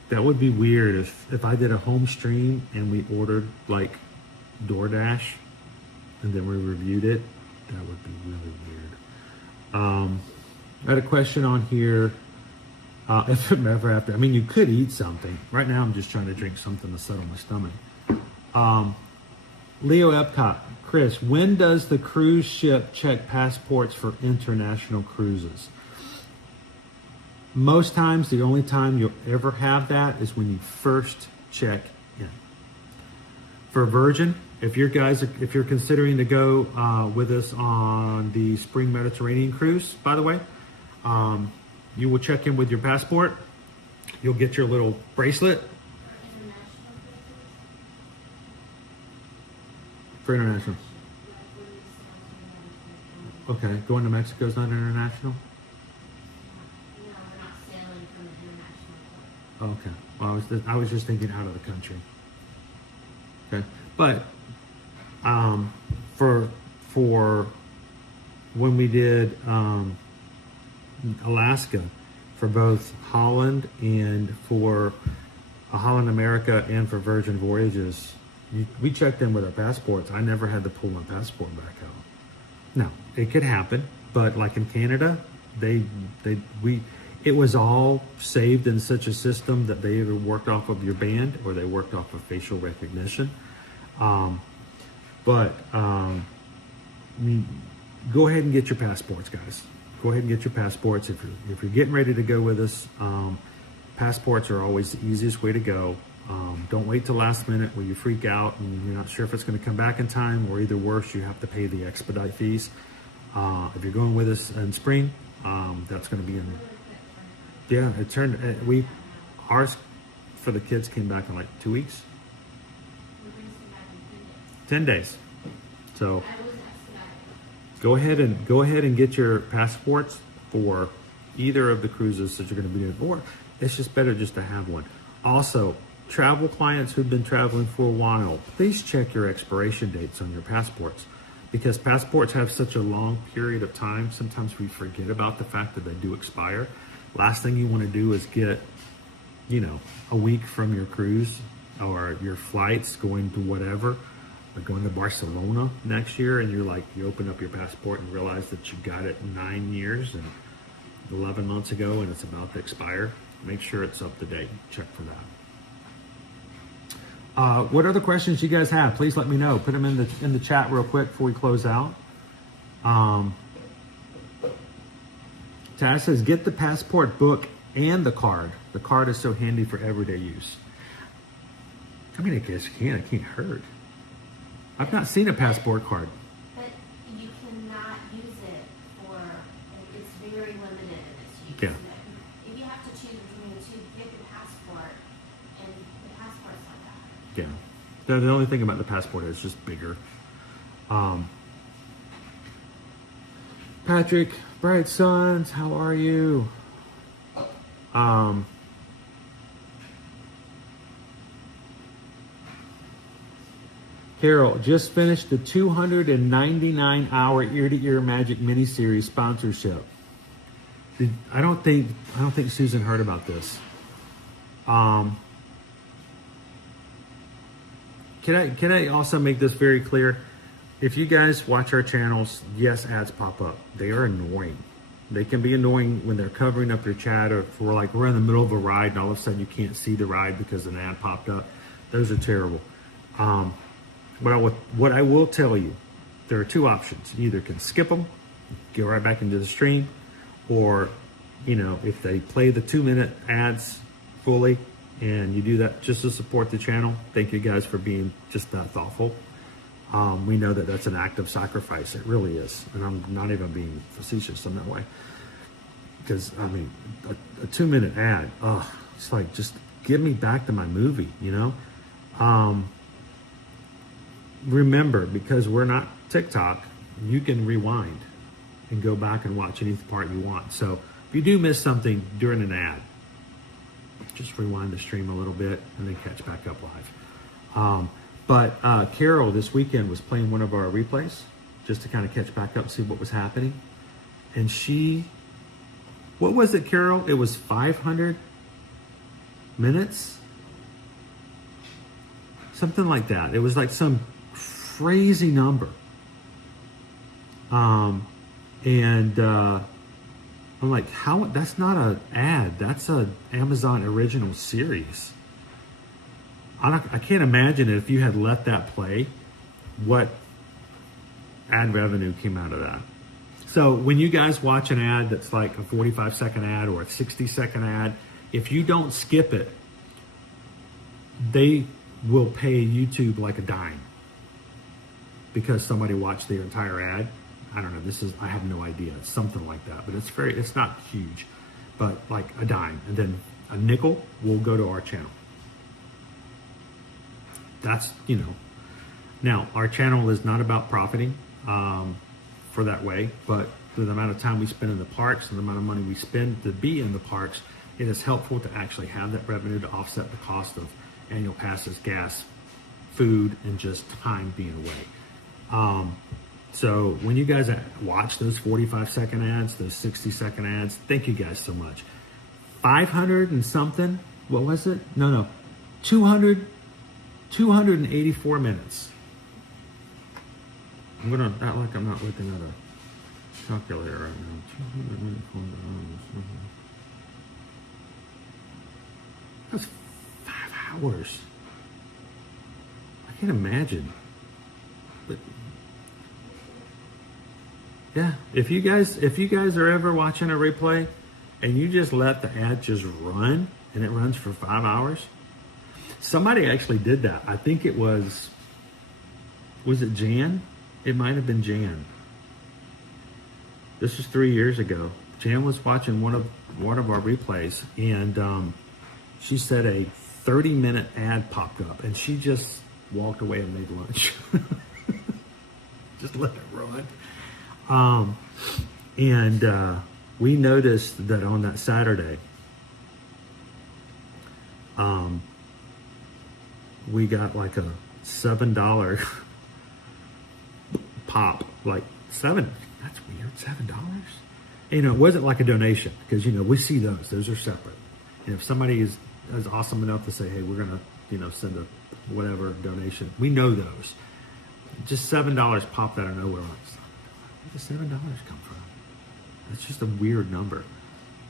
That would be weird if I did a home stream and we ordered like DoorDash and then we reviewed it. That would be really weird. I had a question on here. If it ever happened, I mean, you could eat something. Right now, I'm just trying to drink something to settle my stomach. Leo Epcot, Chris, when does the cruise ship check passports for international cruises? Most times, the only time you'll ever have that is when you first check in. For Virgin, if you're considering to go with us on the Spring Mediterranean cruise, by the way, you will check in with your passport. You'll get your little bracelet. For international. Okay, going to Mexico is not international? Okay, well, I was just thinking out of the country. Okay, but for when we did Alaska, for both Holland and for Holland America and for Virgin Voyages, we checked in with our passports. I never had to pull my passport back out. No, it could happen, but like in Canada, it was all saved in such a system that they either worked off of your band or they worked off of facial recognition. Go ahead and get your passports, guys. Go ahead and get your passports. If you're getting ready to go with us, passports are always the easiest way to go. Don't wait till last minute where you freak out and you're not sure if it's going to come back in time, or either worse, you have to pay the expedite fees. If you're going with us in spring, that's going to be in. Yeah, ours for the kids came back in like 2 weeks, 10 days. So go ahead and get your passports for either of the cruises that you're going to be doing, or it's just better just to have one. Also, travel clients who've been traveling for a while, please check your expiration dates on your passports, because passports have such a long period of time. Sometimes we forget about the fact that they do expire. Last thing you want to do is get, a week from your cruise or your flights going to whatever, or going to Barcelona next year, and you open up your passport and realize that you got it 9 years and 11 months ago and it's about to expire. Make sure it's up to date. Check for that. What other questions you guys have? Please let me know. Put them in the chat real quick before we close out. Taz says, get the passport book and the card. The card is so handy for everyday use. I mean, I guess you can. It can't hurt. I've not seen a passport card. But you cannot use it for, it's very limited in its use. Yeah. If you have to choose between the two, get the passport, and the passport's like that. Yeah. The only thing about the passport is just bigger. Patrick, Bright Sons, how are you? Carol, just finished the 299-hour ear-to-ear magic miniseries sponsorship. I don't think Susan heard about this. Can I also make this very clear? If you guys watch our channels, yes, ads pop up. They are annoying. They can be annoying when they're covering up your chat, or if we're in the middle of a ride and all of a sudden you can't see the ride because an ad popped up. Those are terrible. What I will tell you, there are two options. You either can skip them, go right back into the stream, or, if they play the 2-minute ads fully and you do that just to support the channel, thank you guys for being just that thoughtful. We know that that's an act of sacrifice. It really is. And I'm not even being facetious in that way. Because, a 2-minute ad, it's like, just give me back to my movie, Remember, because we're not TikTok, you can rewind and go back and watch any part you want. So if you do miss something during an ad, just rewind the stream a little bit and then catch back up live. But Carol this weekend was playing one of our replays just to kind of catch back up and see what was happening. And what was it, Carol? It was 500 minutes? Something like that. It was like some crazy number. I'm like, how? That's not an ad. That's an Amazon original series. I can't imagine it if you had let that play, what ad revenue came out of that. So when you guys watch an ad that's like a 45-second ad or a 60-second ad, if you don't skip it, they will pay YouTube like a dime because somebody watched the entire ad. I don't know. I have no idea. It's something like that, but it's not huge, but like a dime, and then a nickel will go to our channel. That's, now our channel is not about profiting for that way, but the amount of time we spend in the parks and the amount of money we spend to be in the parks, it is helpful to actually have that revenue to offset the cost of annual passes, gas, food, and just time being away. So when you guys watch those 45-second ads, those 60-second ads, thank you guys so much. 500 and something, what was it? No, 284 minutes. I'm gonna act like I'm not looking at a calculator right now. 284 hours. That's 5 hours. I can't imagine. But yeah, if you guys are ever watching a replay and you just let the ad just run and it runs for 5 hours. Somebody actually did that. I think it was it Jan? It might have been Jan. This was 3 years ago. Jan was watching one of our replays, and she said a 30-minute ad popped up, and she just walked away and made lunch. Just let it run. we noticed that on that Saturday, we got like a $7 pop, like $7. That's weird, $7. You know, it wasn't like a donation because, you know, we see those are separate. And if somebody is awesome enough to say, hey, we're going to, you know, send a whatever donation, we know those. Just $7 popped out of nowhere. Like, where did $7 come from? It's just a weird number.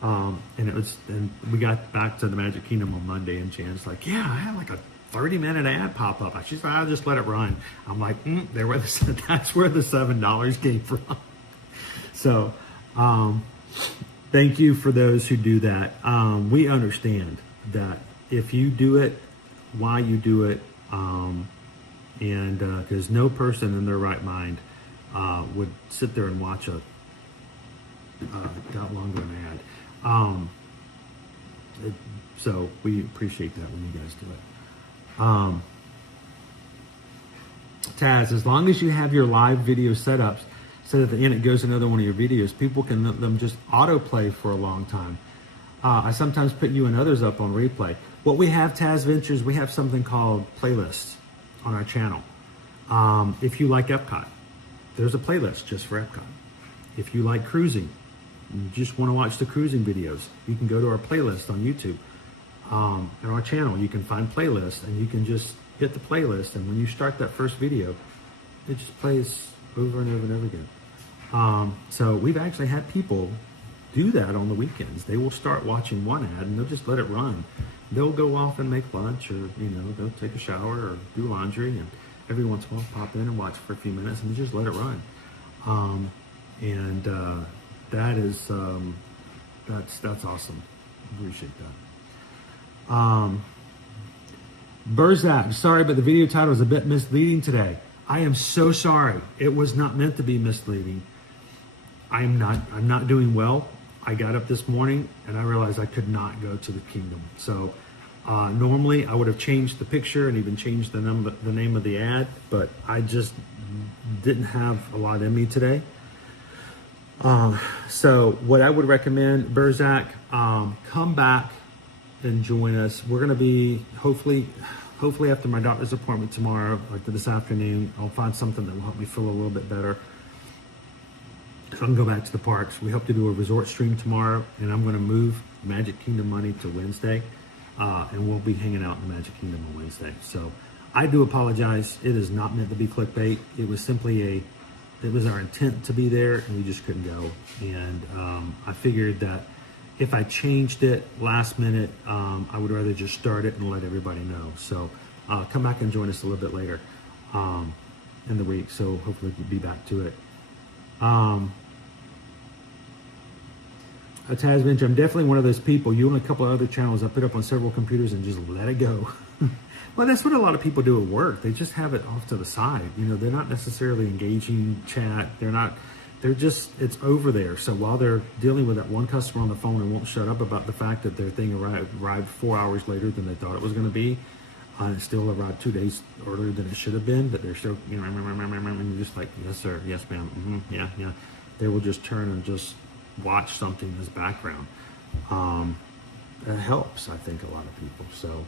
And we got back to the Magic Kingdom on Monday, and Jan's like, yeah, I had like a 30-minute ad pop up. She's like, I'll just let it run. I'm like, that's where the $7 came from. So, thank you for those who do that. We understand that if you do it, why you do it, and because no person in their right mind would sit there and watch a got longer an ad. So we appreciate that when you guys do it. Taz, as long as you have your live video setups, so at the end it goes another one of your videos, people can let them just autoplay for a long time. I sometimes put you and others up on replay. What we have, Taz Ventures, we have something called playlists on our channel. If you like Epcot, there's a playlist just for Epcot. If you like cruising, you just want to watch the cruising videos, you can go to our playlist on YouTube. On our channel, you can find playlists, and you can just hit the playlist, and when you start that first video, it just plays over and over and over again. So we've actually had people do that on the weekends. They will start watching one ad, and they'll just let it run. They'll go off and make lunch, or, you know, they'll take a shower or do laundry, and every once in a while pop in and watch for a few minutes, and just let it run. That is that's awesome. Appreciate that. Burzak, sorry, but the video title is a bit misleading today. I am so sorry. It was not meant to be misleading. I'm not doing well. I got up this morning and I realized I could not go to the kingdom. So normally I would have changed the picture and even changed the name of the ad, but I just didn't have a lot in me today. So what I would recommend, Burzak, come back and join us. We're going to be hopefully after my doctor's appointment tomorrow, like this afternoon, I'll find something that will help me feel a little bit better, so I can go back to the parks. We hope to do a resort stream tomorrow, and I'm going to move Magic Kingdom money to Wednesday, and we'll be hanging out in the Magic Kingdom on Wednesday. So I do apologize. It is not meant to be clickbait. It was simply it was our intent to be there, and we just couldn't go. And I figured that if I changed it last minute, I would rather just start it and let everybody know. So come back and join us a little bit later in the week. So hopefully we'll be back to it. Taz Venture, I'm definitely one of those people. You and a couple of other channels I put up on several computers and just let it go. Well, that's what a lot of people do at work. They just have it off to the side. You know, they're not necessarily engaging chat. They're just, it's over there. So while they're dealing with that one customer on the phone and won't shut up about the fact that their thing arrived 4 hours later than they thought it was going to be, and it still arrived 2 days earlier than it should have been, that they're still, you know, and you're just like, yes, sir, yes, ma'am, yeah. They will just turn and just watch something as background. That helps, I think, a lot of people. So,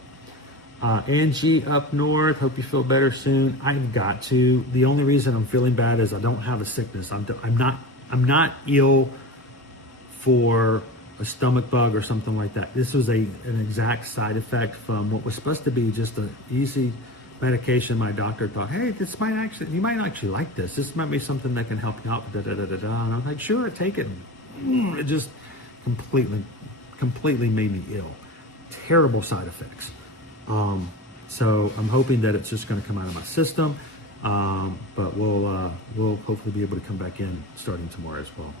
Angie up north, hope you feel better soon. I've got to. The only reason I'm feeling bad is I don't have a sickness. I'm not ill for a stomach bug or something like that. This was an exact side effect from what was supposed to be just an easy medication. My doctor thought, hey, you might actually like this. This might be something that can help you out. And I'm like, sure, take it. It just completely made me ill. Terrible side effects. So I'm hoping that it's just going to come out of my system, but we'll hopefully be able to come back in starting tomorrow as well.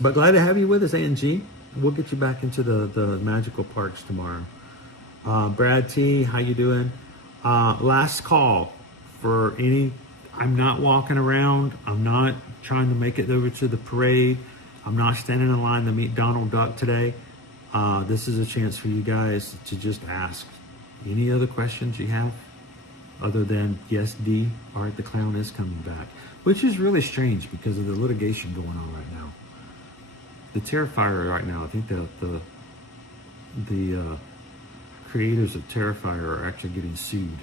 But glad to have you with us, Angie. We'll get you back into the magical parks tomorrow. Brad T, how you doing? Last call for any. I'm not walking around. I'm not trying to make it over to the parade. I'm not standing in line to meet Donald Duck today. This is a chance for you guys to just ask any other questions you have. other than, yes, D, Art the Clown is coming back, which is really strange because of the litigation going on right now. The Terrifier right now, I think the creators of Terrifier are actually getting sued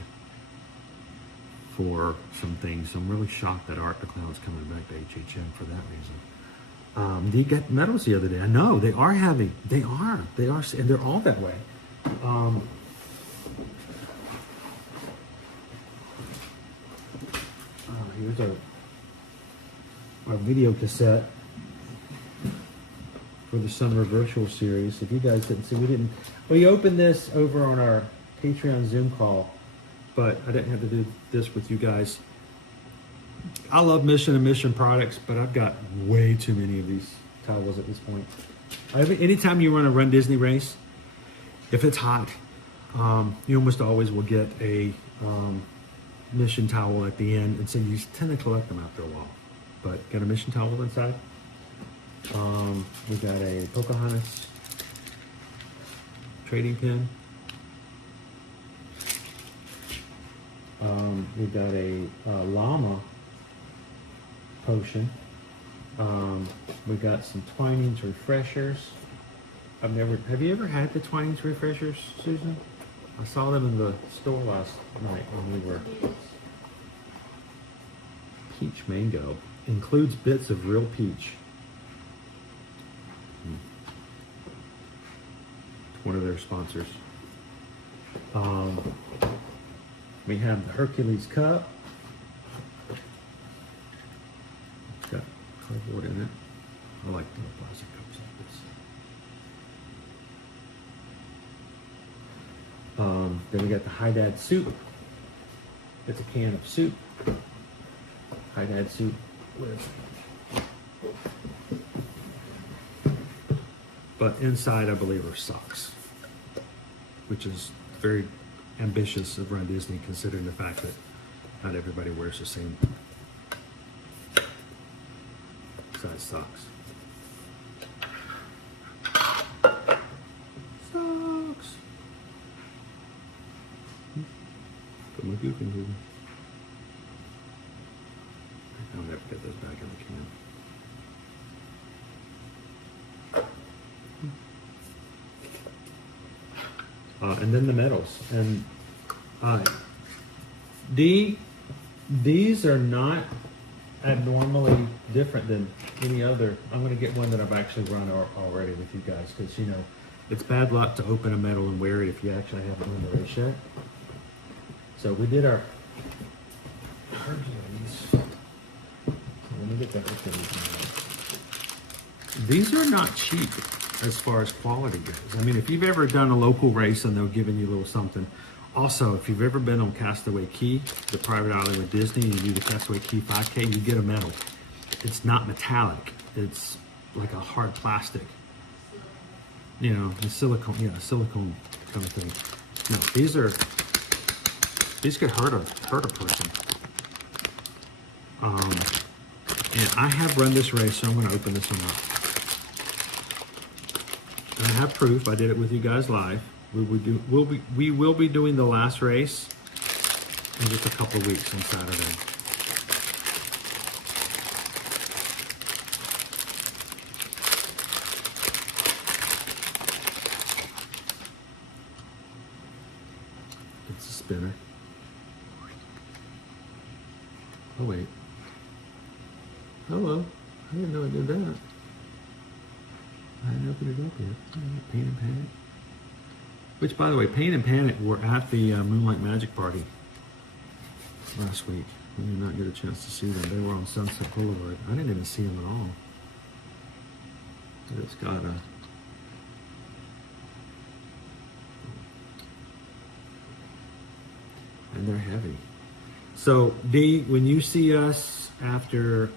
for some things. So I'm really shocked that Art the Clown's coming back to HHM for that reason. They got medals the other day. I know they are heavy. They are, and they're all that way. Here's our video cassette for the summer virtual series. If you guys didn't see, we opened this over on our Patreon Zoom call, but I didn't have to do this with you guys. I love Mission and Mission products, but I've got way too many of these towels at this point. Anytime you run a Run Disney race, if it's hot, you almost always will get a Mission towel at the end, and so you tend to collect them after a while. But got a Mission towel inside. We got a Pocahontas trading pin. We got a llama potion. We got some Twinings refreshers. Have you ever had the Twinings refreshers, Susan? I saw them in the store last night when we were. Peach mango includes bits of real peach. One of their sponsors. We have the Hercules cup. It's got cardboard in it. I like the plastic cups like this. Then we got the High Dad soup. It's a can of soup. High Dad soup with. But inside, I believe, are socks, which is very ambitious of Run Disney, considering the fact that not everybody wears the same size socks. Socks. Put my goop in here. I'll never get those back in the can. And then the medals. And these are not abnormally different than any other. I'm going to get one that I've actually run already with you guys, because, you know, it's bad luck to open a medal and wear it if you actually haven't run the race yet. So we did our Hercules. Let me get that Hercules. These are not cheap as far as quality goes. I mean, if you've ever done a local race and they're giving you a little something. Also, if you've ever been on Castaway Cay, the private island with Disney, and you do the Castaway Cay 5K, you get a medal. It's not metallic. It's like a hard plastic. You know, the silicone, silicone kind of thing. No, these could hurt a person. And I have run this race, so I'm going to open this one up. I have proof. I did it with you guys live. We will be doing the last race in just a couple of weeks on Saturday. It's a spinner. Oh wait. Hello. I didn't know I did that. I hadn't opened it up yet. Pain and Panic. Which, by the way, Pain and Panic were at the Moonlight Magic Party last week. We did not get a chance to see them. They were on Sunset Boulevard. I didn't even see them at all. It's got a... And they're heavy. So, Dee, when you see us after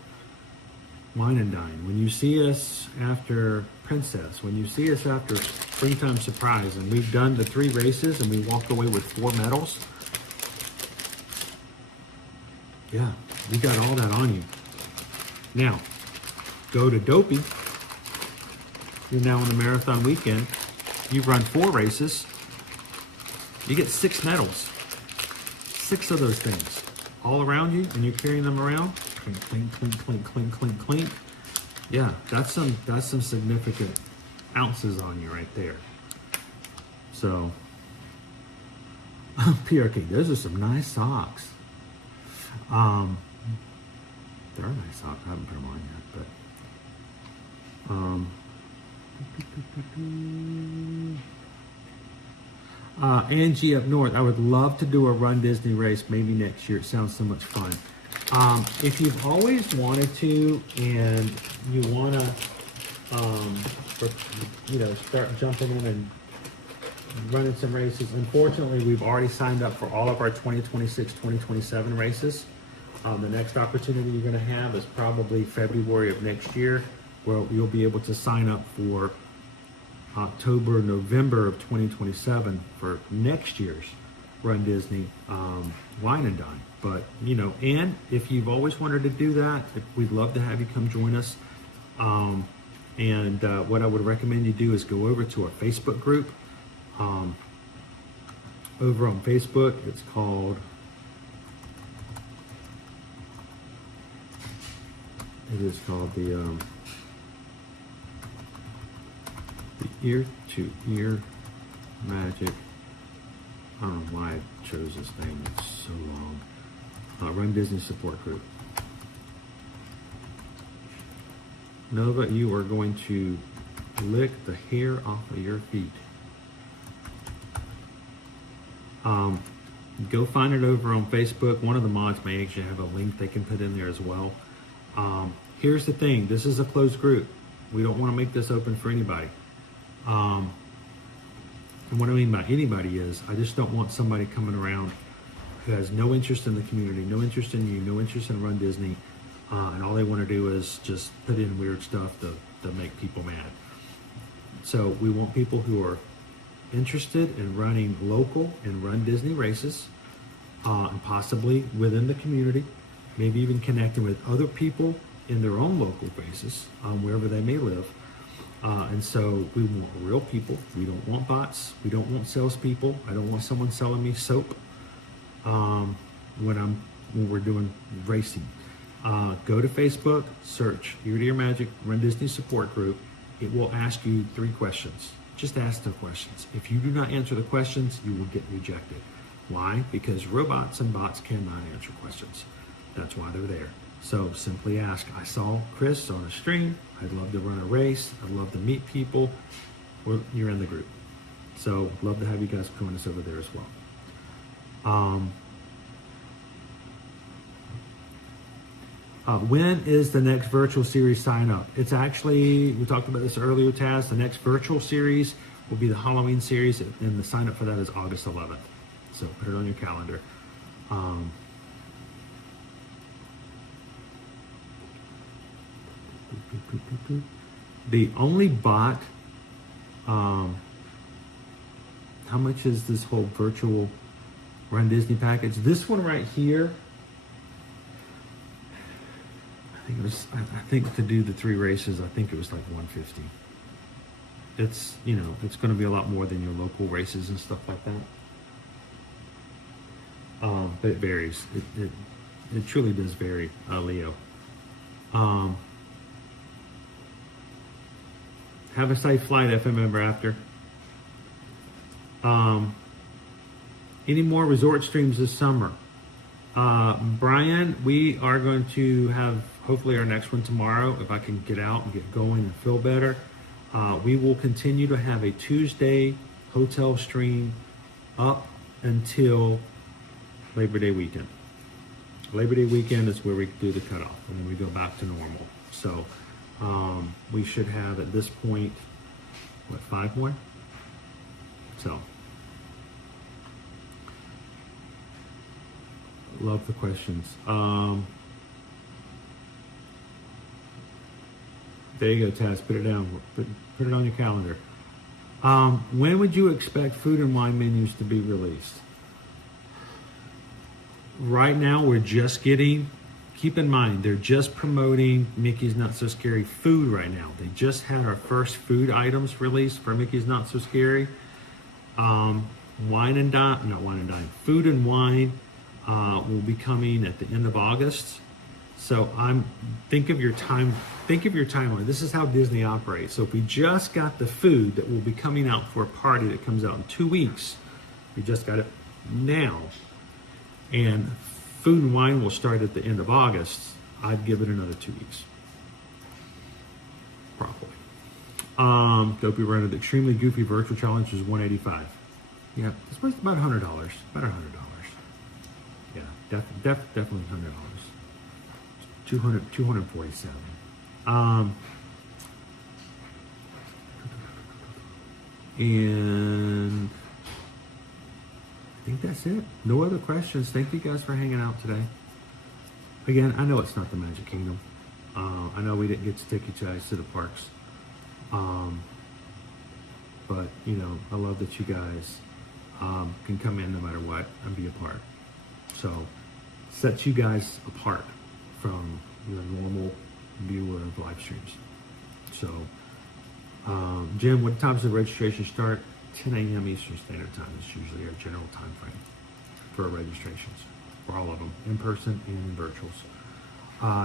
Wine and Dine, when you see us after Princess, when you see us after Springtime Surprise, and we've done the 3 races and we walk away with 4 medals, yeah, we got all that on you. Now, go to Dopey. You're now on the marathon weekend. You've run 4 races. You get 6 medals. 6 of those things all around you, and you're carrying them around. Clink, clink, clink, clink, clink, clink, clink. Yeah, that's some significant ounces on you right there. So, PRK, those are some nice socks. They're nice socks. I haven't put them on yet, but Angie up north, I would love to do a Run Disney race maybe next year. It sounds so much fun. If you've always wanted to and you want to, start jumping in and running some races, unfortunately, we've already signed up for all of our 2026, 2027 races. The next opportunity you're going to have is probably February of next year, where you'll be able to sign up for October, November of 2027 for next year's Run Disney Wine and Dine. But, and if you've always wanted to do that, we'd love to have you come join us. And what I would recommend you do is go over to our Facebook group. Over on Facebook, it's called, the Ear to Ear Magic. I don't know why I chose this thing, it's so long. Run Disney Support Group. Nova, you are going to lick the hair off of your feet. Go find it over on Facebook. One of the mods may actually have a link they can put in there as well. Here's the thing. This is a closed group. We don't want to make this open for anybody. And what I mean by anybody is, I just don't want somebody coming around who has no interest in the community, no interest in you, no interest in Run Disney, and all they want to do is just put in weird stuff to make people mad. So we want people who are interested in running local and Run Disney races, and possibly within the community, maybe even connecting with other people in their own local races, wherever they may live. And so we want real people. We don't want bots. We don't want salespeople. I don't want someone selling me soap when we're doing racing. Go to Facebook, search Ear to Ear Magic Run Disney Support Group. It will ask you 3 questions. Just ask the questions. If you do not answer the questions, you will get rejected. Why? Because robots and bots cannot answer questions. That's why they're there. So simply ask, I saw Chris on a stream. I'd love to run a race. I'd love to meet people. Well, you're in the group. So love to have you guys join us over there as well. When is the next virtual series sign up? It's actually, we talked about this earlier, Taz. The next virtual series will be the Halloween series, and the sign up for that is August 11th. So put it on your calendar. The only bot, how much is this whole virtual Run Disney package? This one right here, I think to do the 3 races, I think it was like $150. It's, it's going to be a lot more than your local races and stuff like that. But it varies. It truly does vary, Leo. Have a safe flight, FM Ever After. Any more resort streams this summer? Brian, we are going to have hopefully our next one tomorrow, if I can get out and get going and feel better. We will continue to have a Tuesday hotel stream up until Labor Day weekend. Labor Day weekend is where we do the cutoff, and then we go back to normal. So we should have at this point, 5 more? So, love the questions. There you go, Taz. Put it down. Put it on your calendar. When would you expect food and wine menus to be released? Right now, we're just getting. Keep in mind, they're just promoting Mickey's Not So Scary food right now. They just had our first food items released for Mickey's Not So Scary. Food and wine will be coming at the end of August. So think of your timeline. This is how Disney operates. So if we just got the food that will be coming out for a party that comes out in 2 weeks, we just got it now, and Food and Wine will start at the end of August, I'd give it another 2 weeks. Probably. Dopey Runner, the extremely goofy virtual challenge is $185. Yeah, it's worth about $100. About $100. Yeah, definitely $100. 247. And I think that's it. No other questions. Thank you guys for hanging out today. Again, I know it's not the Magic Kingdom. I know we didn't get to take you guys to the parks. But, you know, I love that you guys can come in no matter what and be a part. So, sets you guys apart from the normal viewer of live streams. So, Jim, what times does the registration start? 10 a.m. Eastern Standard Time is usually our general time frame for our registrations, for all of them, in person and in virtuals.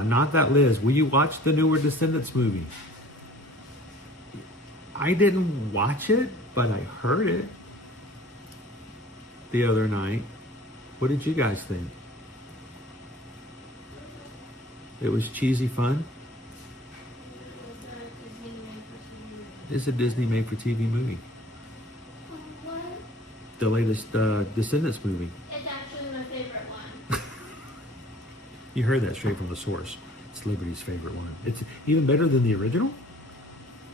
Not that Liz, will you watch the newer Descendants movie? I didn't watch it, but I heard it the other night. What did you guys think? It was cheesy fun. It's a Disney made-for-TV movie. What? The latest Descendants movie. It's actually my favorite one. You heard that straight from the source. It's Liberty's favorite one. It's even better than the original?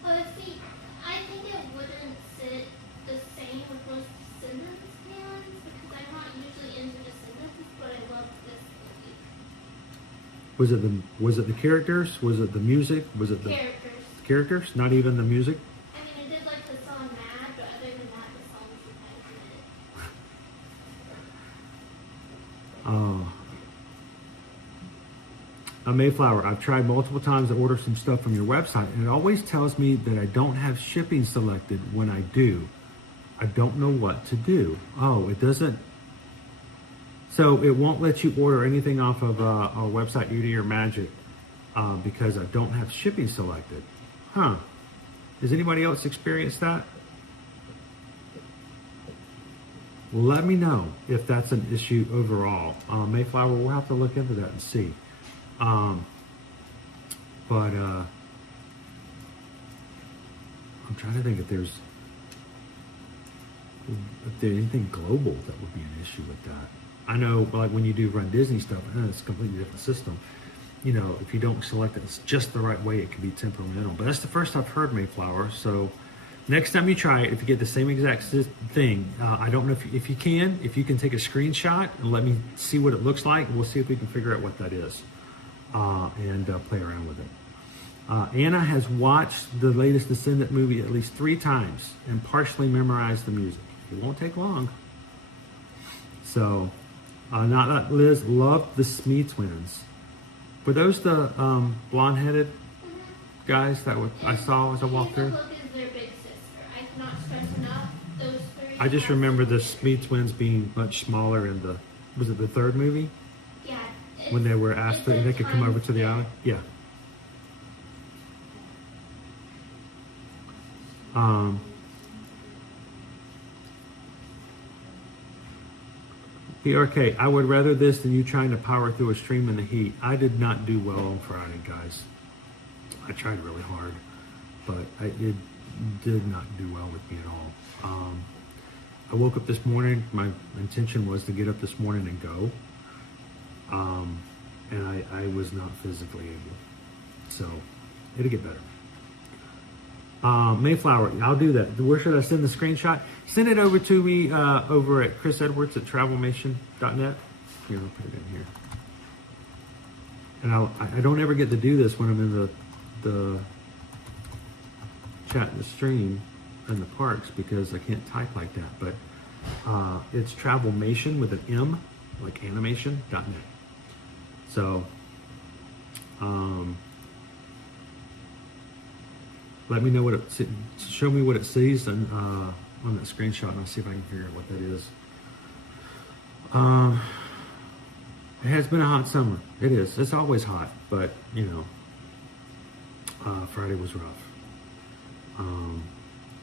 But see, I think it wouldn't sit the same with most Descendants fans because I'm not usually into Descendants, but I love this movie. Was it the characters? Was it the music? Was it the Characters. characters? Not even the music? I mean, I did like the song Mad, but other than that, the song was Mayflower, I've tried multiple times to order some stuff from your website, and it always tells me that I don't have shipping selected when I do. I don't know what to do. Oh, it doesn't. So it won't let you order anything off of our website, Beauty or Magic, because I don't have shipping selected. Huh. Has anybody else experienced that? Let me know if that's an issue overall. Mayflower, we'll have to look into that and see. But I'm trying to think if there's anything global that would be an issue with that. I know, like when you do run Disney stuff, it's a completely different system. You know, if you don't select it, it's just the right way, it can be temperamental. But that's the first I've heard, Mayflower. So next time you try it, if you get the same exact thing, I don't know if you can take a screenshot and let me see what it looks like. We'll see if we can figure out what that is and play around with it. Anna has watched the latest Descendant movie at least 3 times and partially memorized the music. It won't take long. So, not that Liz loved the Smee twins. Were those the blonde-headed guys that I saw as I walked through? Look is their big sister. I cannot stress enough those 3. I just remember the Smee twins being much smaller in was it the 3rd movie? Yeah. When they were asked that they could come over to the island? Yeah. PRK, I would rather this than you trying to power through a stream in the heat. I did not do well on Friday, guys. I tried really hard, but it did not do well with me at all. I woke up this morning. My intention was to get up this morning and go. And I was not physically able. So, it'll get better. Mayflower, I'll do that. Where should I send the screenshot? Send it over to me over at Chris Edwards at travelmation.net. Here, I'll put it in here. And I don't ever get to do this when I'm in the chat and the stream in the parks because I can't type like that. But it's travelmation with an M, like animation.net. So, let me know what show me what it sees on that screenshot, and I'll see if I can figure out what that is. It has been a hot summer. It is. It's always hot, but you know, Friday was rough.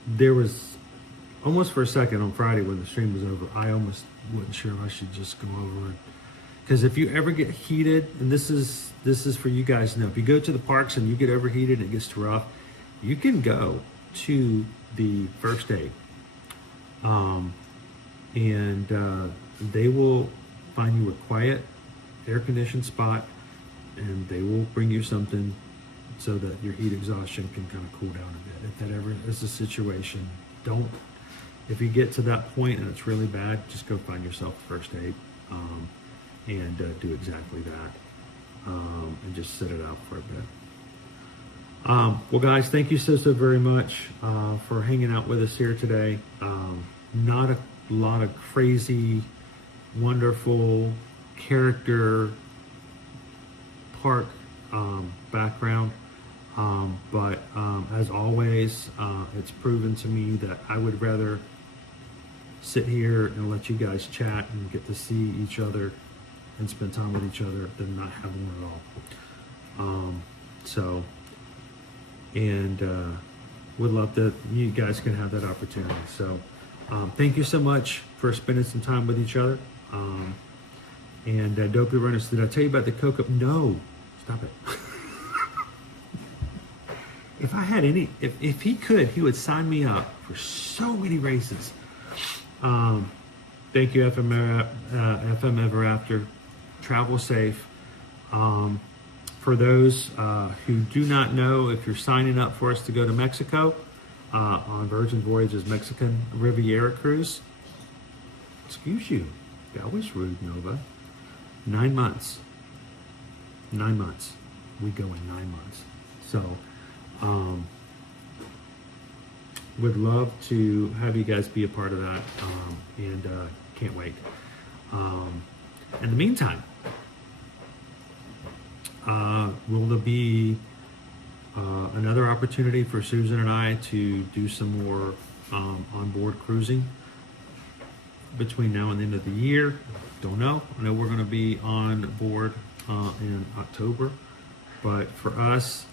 There was almost for a second on Friday when the stream was over, I almost wasn't sure if I should just go over it. Because if you ever get heated, and this is for you guys to know, if you go to the parks and you get overheated and it gets too rough, you can go to the first aid. And they will find you a quiet, air-conditioned spot, and they will bring you something so that your heat exhaustion can kind of cool down a bit. If that ever is a situation, if you get to that point and it's really bad, just go find yourself first aid and do exactly that, and just sit it out for a bit. Well, guys, thank you so very much for hanging out with us here today. Not a lot of crazy, wonderful character park background, but as always, it's proven to me that I would rather sit here and let you guys chat and get to see each other and spend time with each other than not have one at all. Would love that you guys can have that opportunity. So thank you so much for spending some time with each other. Dopey Runners, did I tell you about the Cocoa? No, stop it. If I had any, if he could, he would sign me up for so many races. Thank you, FM Ever After. Travel safe. For those who do not know, if you're signing up for us to go to Mexico on Virgin Voyages Mexican Riviera Cruise, excuse you, that was rude, Nova. 9 months. 9 months. We go in 9 months. So, would love to have you guys be a part of that, and can't wait. In the meantime, will there be another opportunity for Susan and I to do some more onboard cruising between now and the end of the year? Don't know. I know we're going to be on board in October, but for us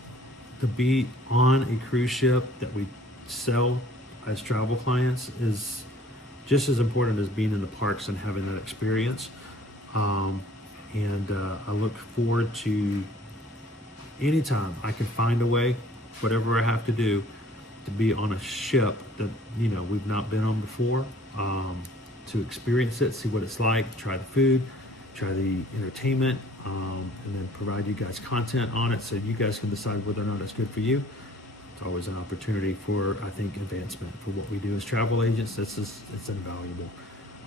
to be on a cruise ship that we sell as travel clients is just as important as being in the parks and having that experience. I look forward to anytime I can find a way, whatever I have to do, to be on a ship that we've not been on before, to experience it, see what it's like, try the food, try the entertainment, and then provide you guys content on it so you guys can decide whether or not it's good for you. It's always an opportunity for, I think, advancement for what we do as travel agents. It's invaluable.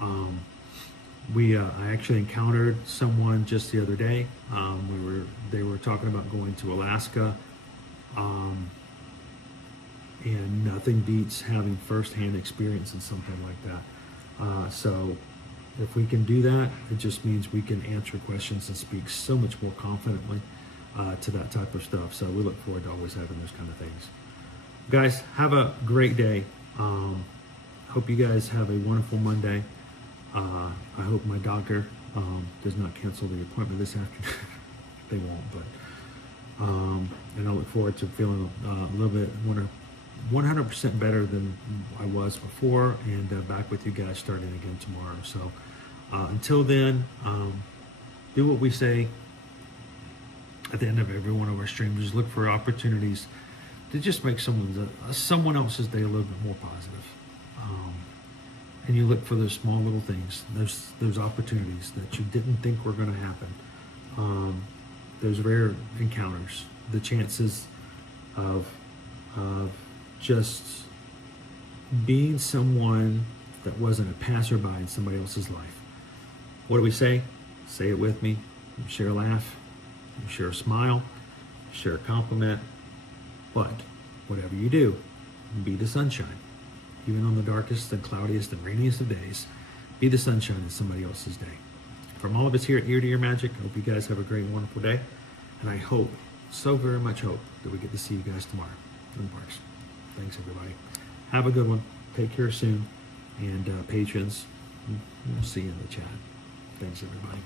I actually encountered someone just the other day. They were talking about going to Alaska, and nothing beats having firsthand experience in something like that. So if we can do that, it just means we can answer questions and speak so much more confidently to that type of stuff. So we look forward to always having those kind of things. Guys, have a great day. Hope you guys have a wonderful Monday. I hope my doctor does not cancel the appointment this afternoon. They won't, but and I look forward to feeling a little bit 100% better than I was before, and back with you guys starting again tomorrow. So until then, do what we say at the end of every one of our streams. Just look for opportunities to just make someone else's day a little bit more positive. And you look for those small little things, those opportunities that you didn't think were going to happen. Those rare encounters, the chances of just being someone that wasn't a passerby in somebody else's life. What do we say? Say it with me. Share a laugh, share a smile, share a compliment. But whatever you do, be the sunshine. Even on the darkest and cloudiest and rainiest of days, be the sunshine in somebody else's day. From all of us here at Ear to Ear Magic, I hope you guys have a great and wonderful day. And I hope, so very much hope, that we get to see you guys tomorrow in the parks. Thanks, everybody. Have a good one. Take care soon. And patrons, we'll see you in the chat. Thanks, everybody.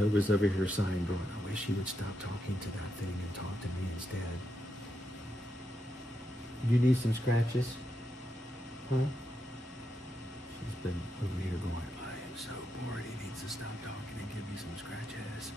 Hova's over here sighing, going, I wish he would stop talking to that thing and talk to me instead. You need some scratches? Huh? She's been over here going, I am so bored. He needs to stop talking and give me some scratches.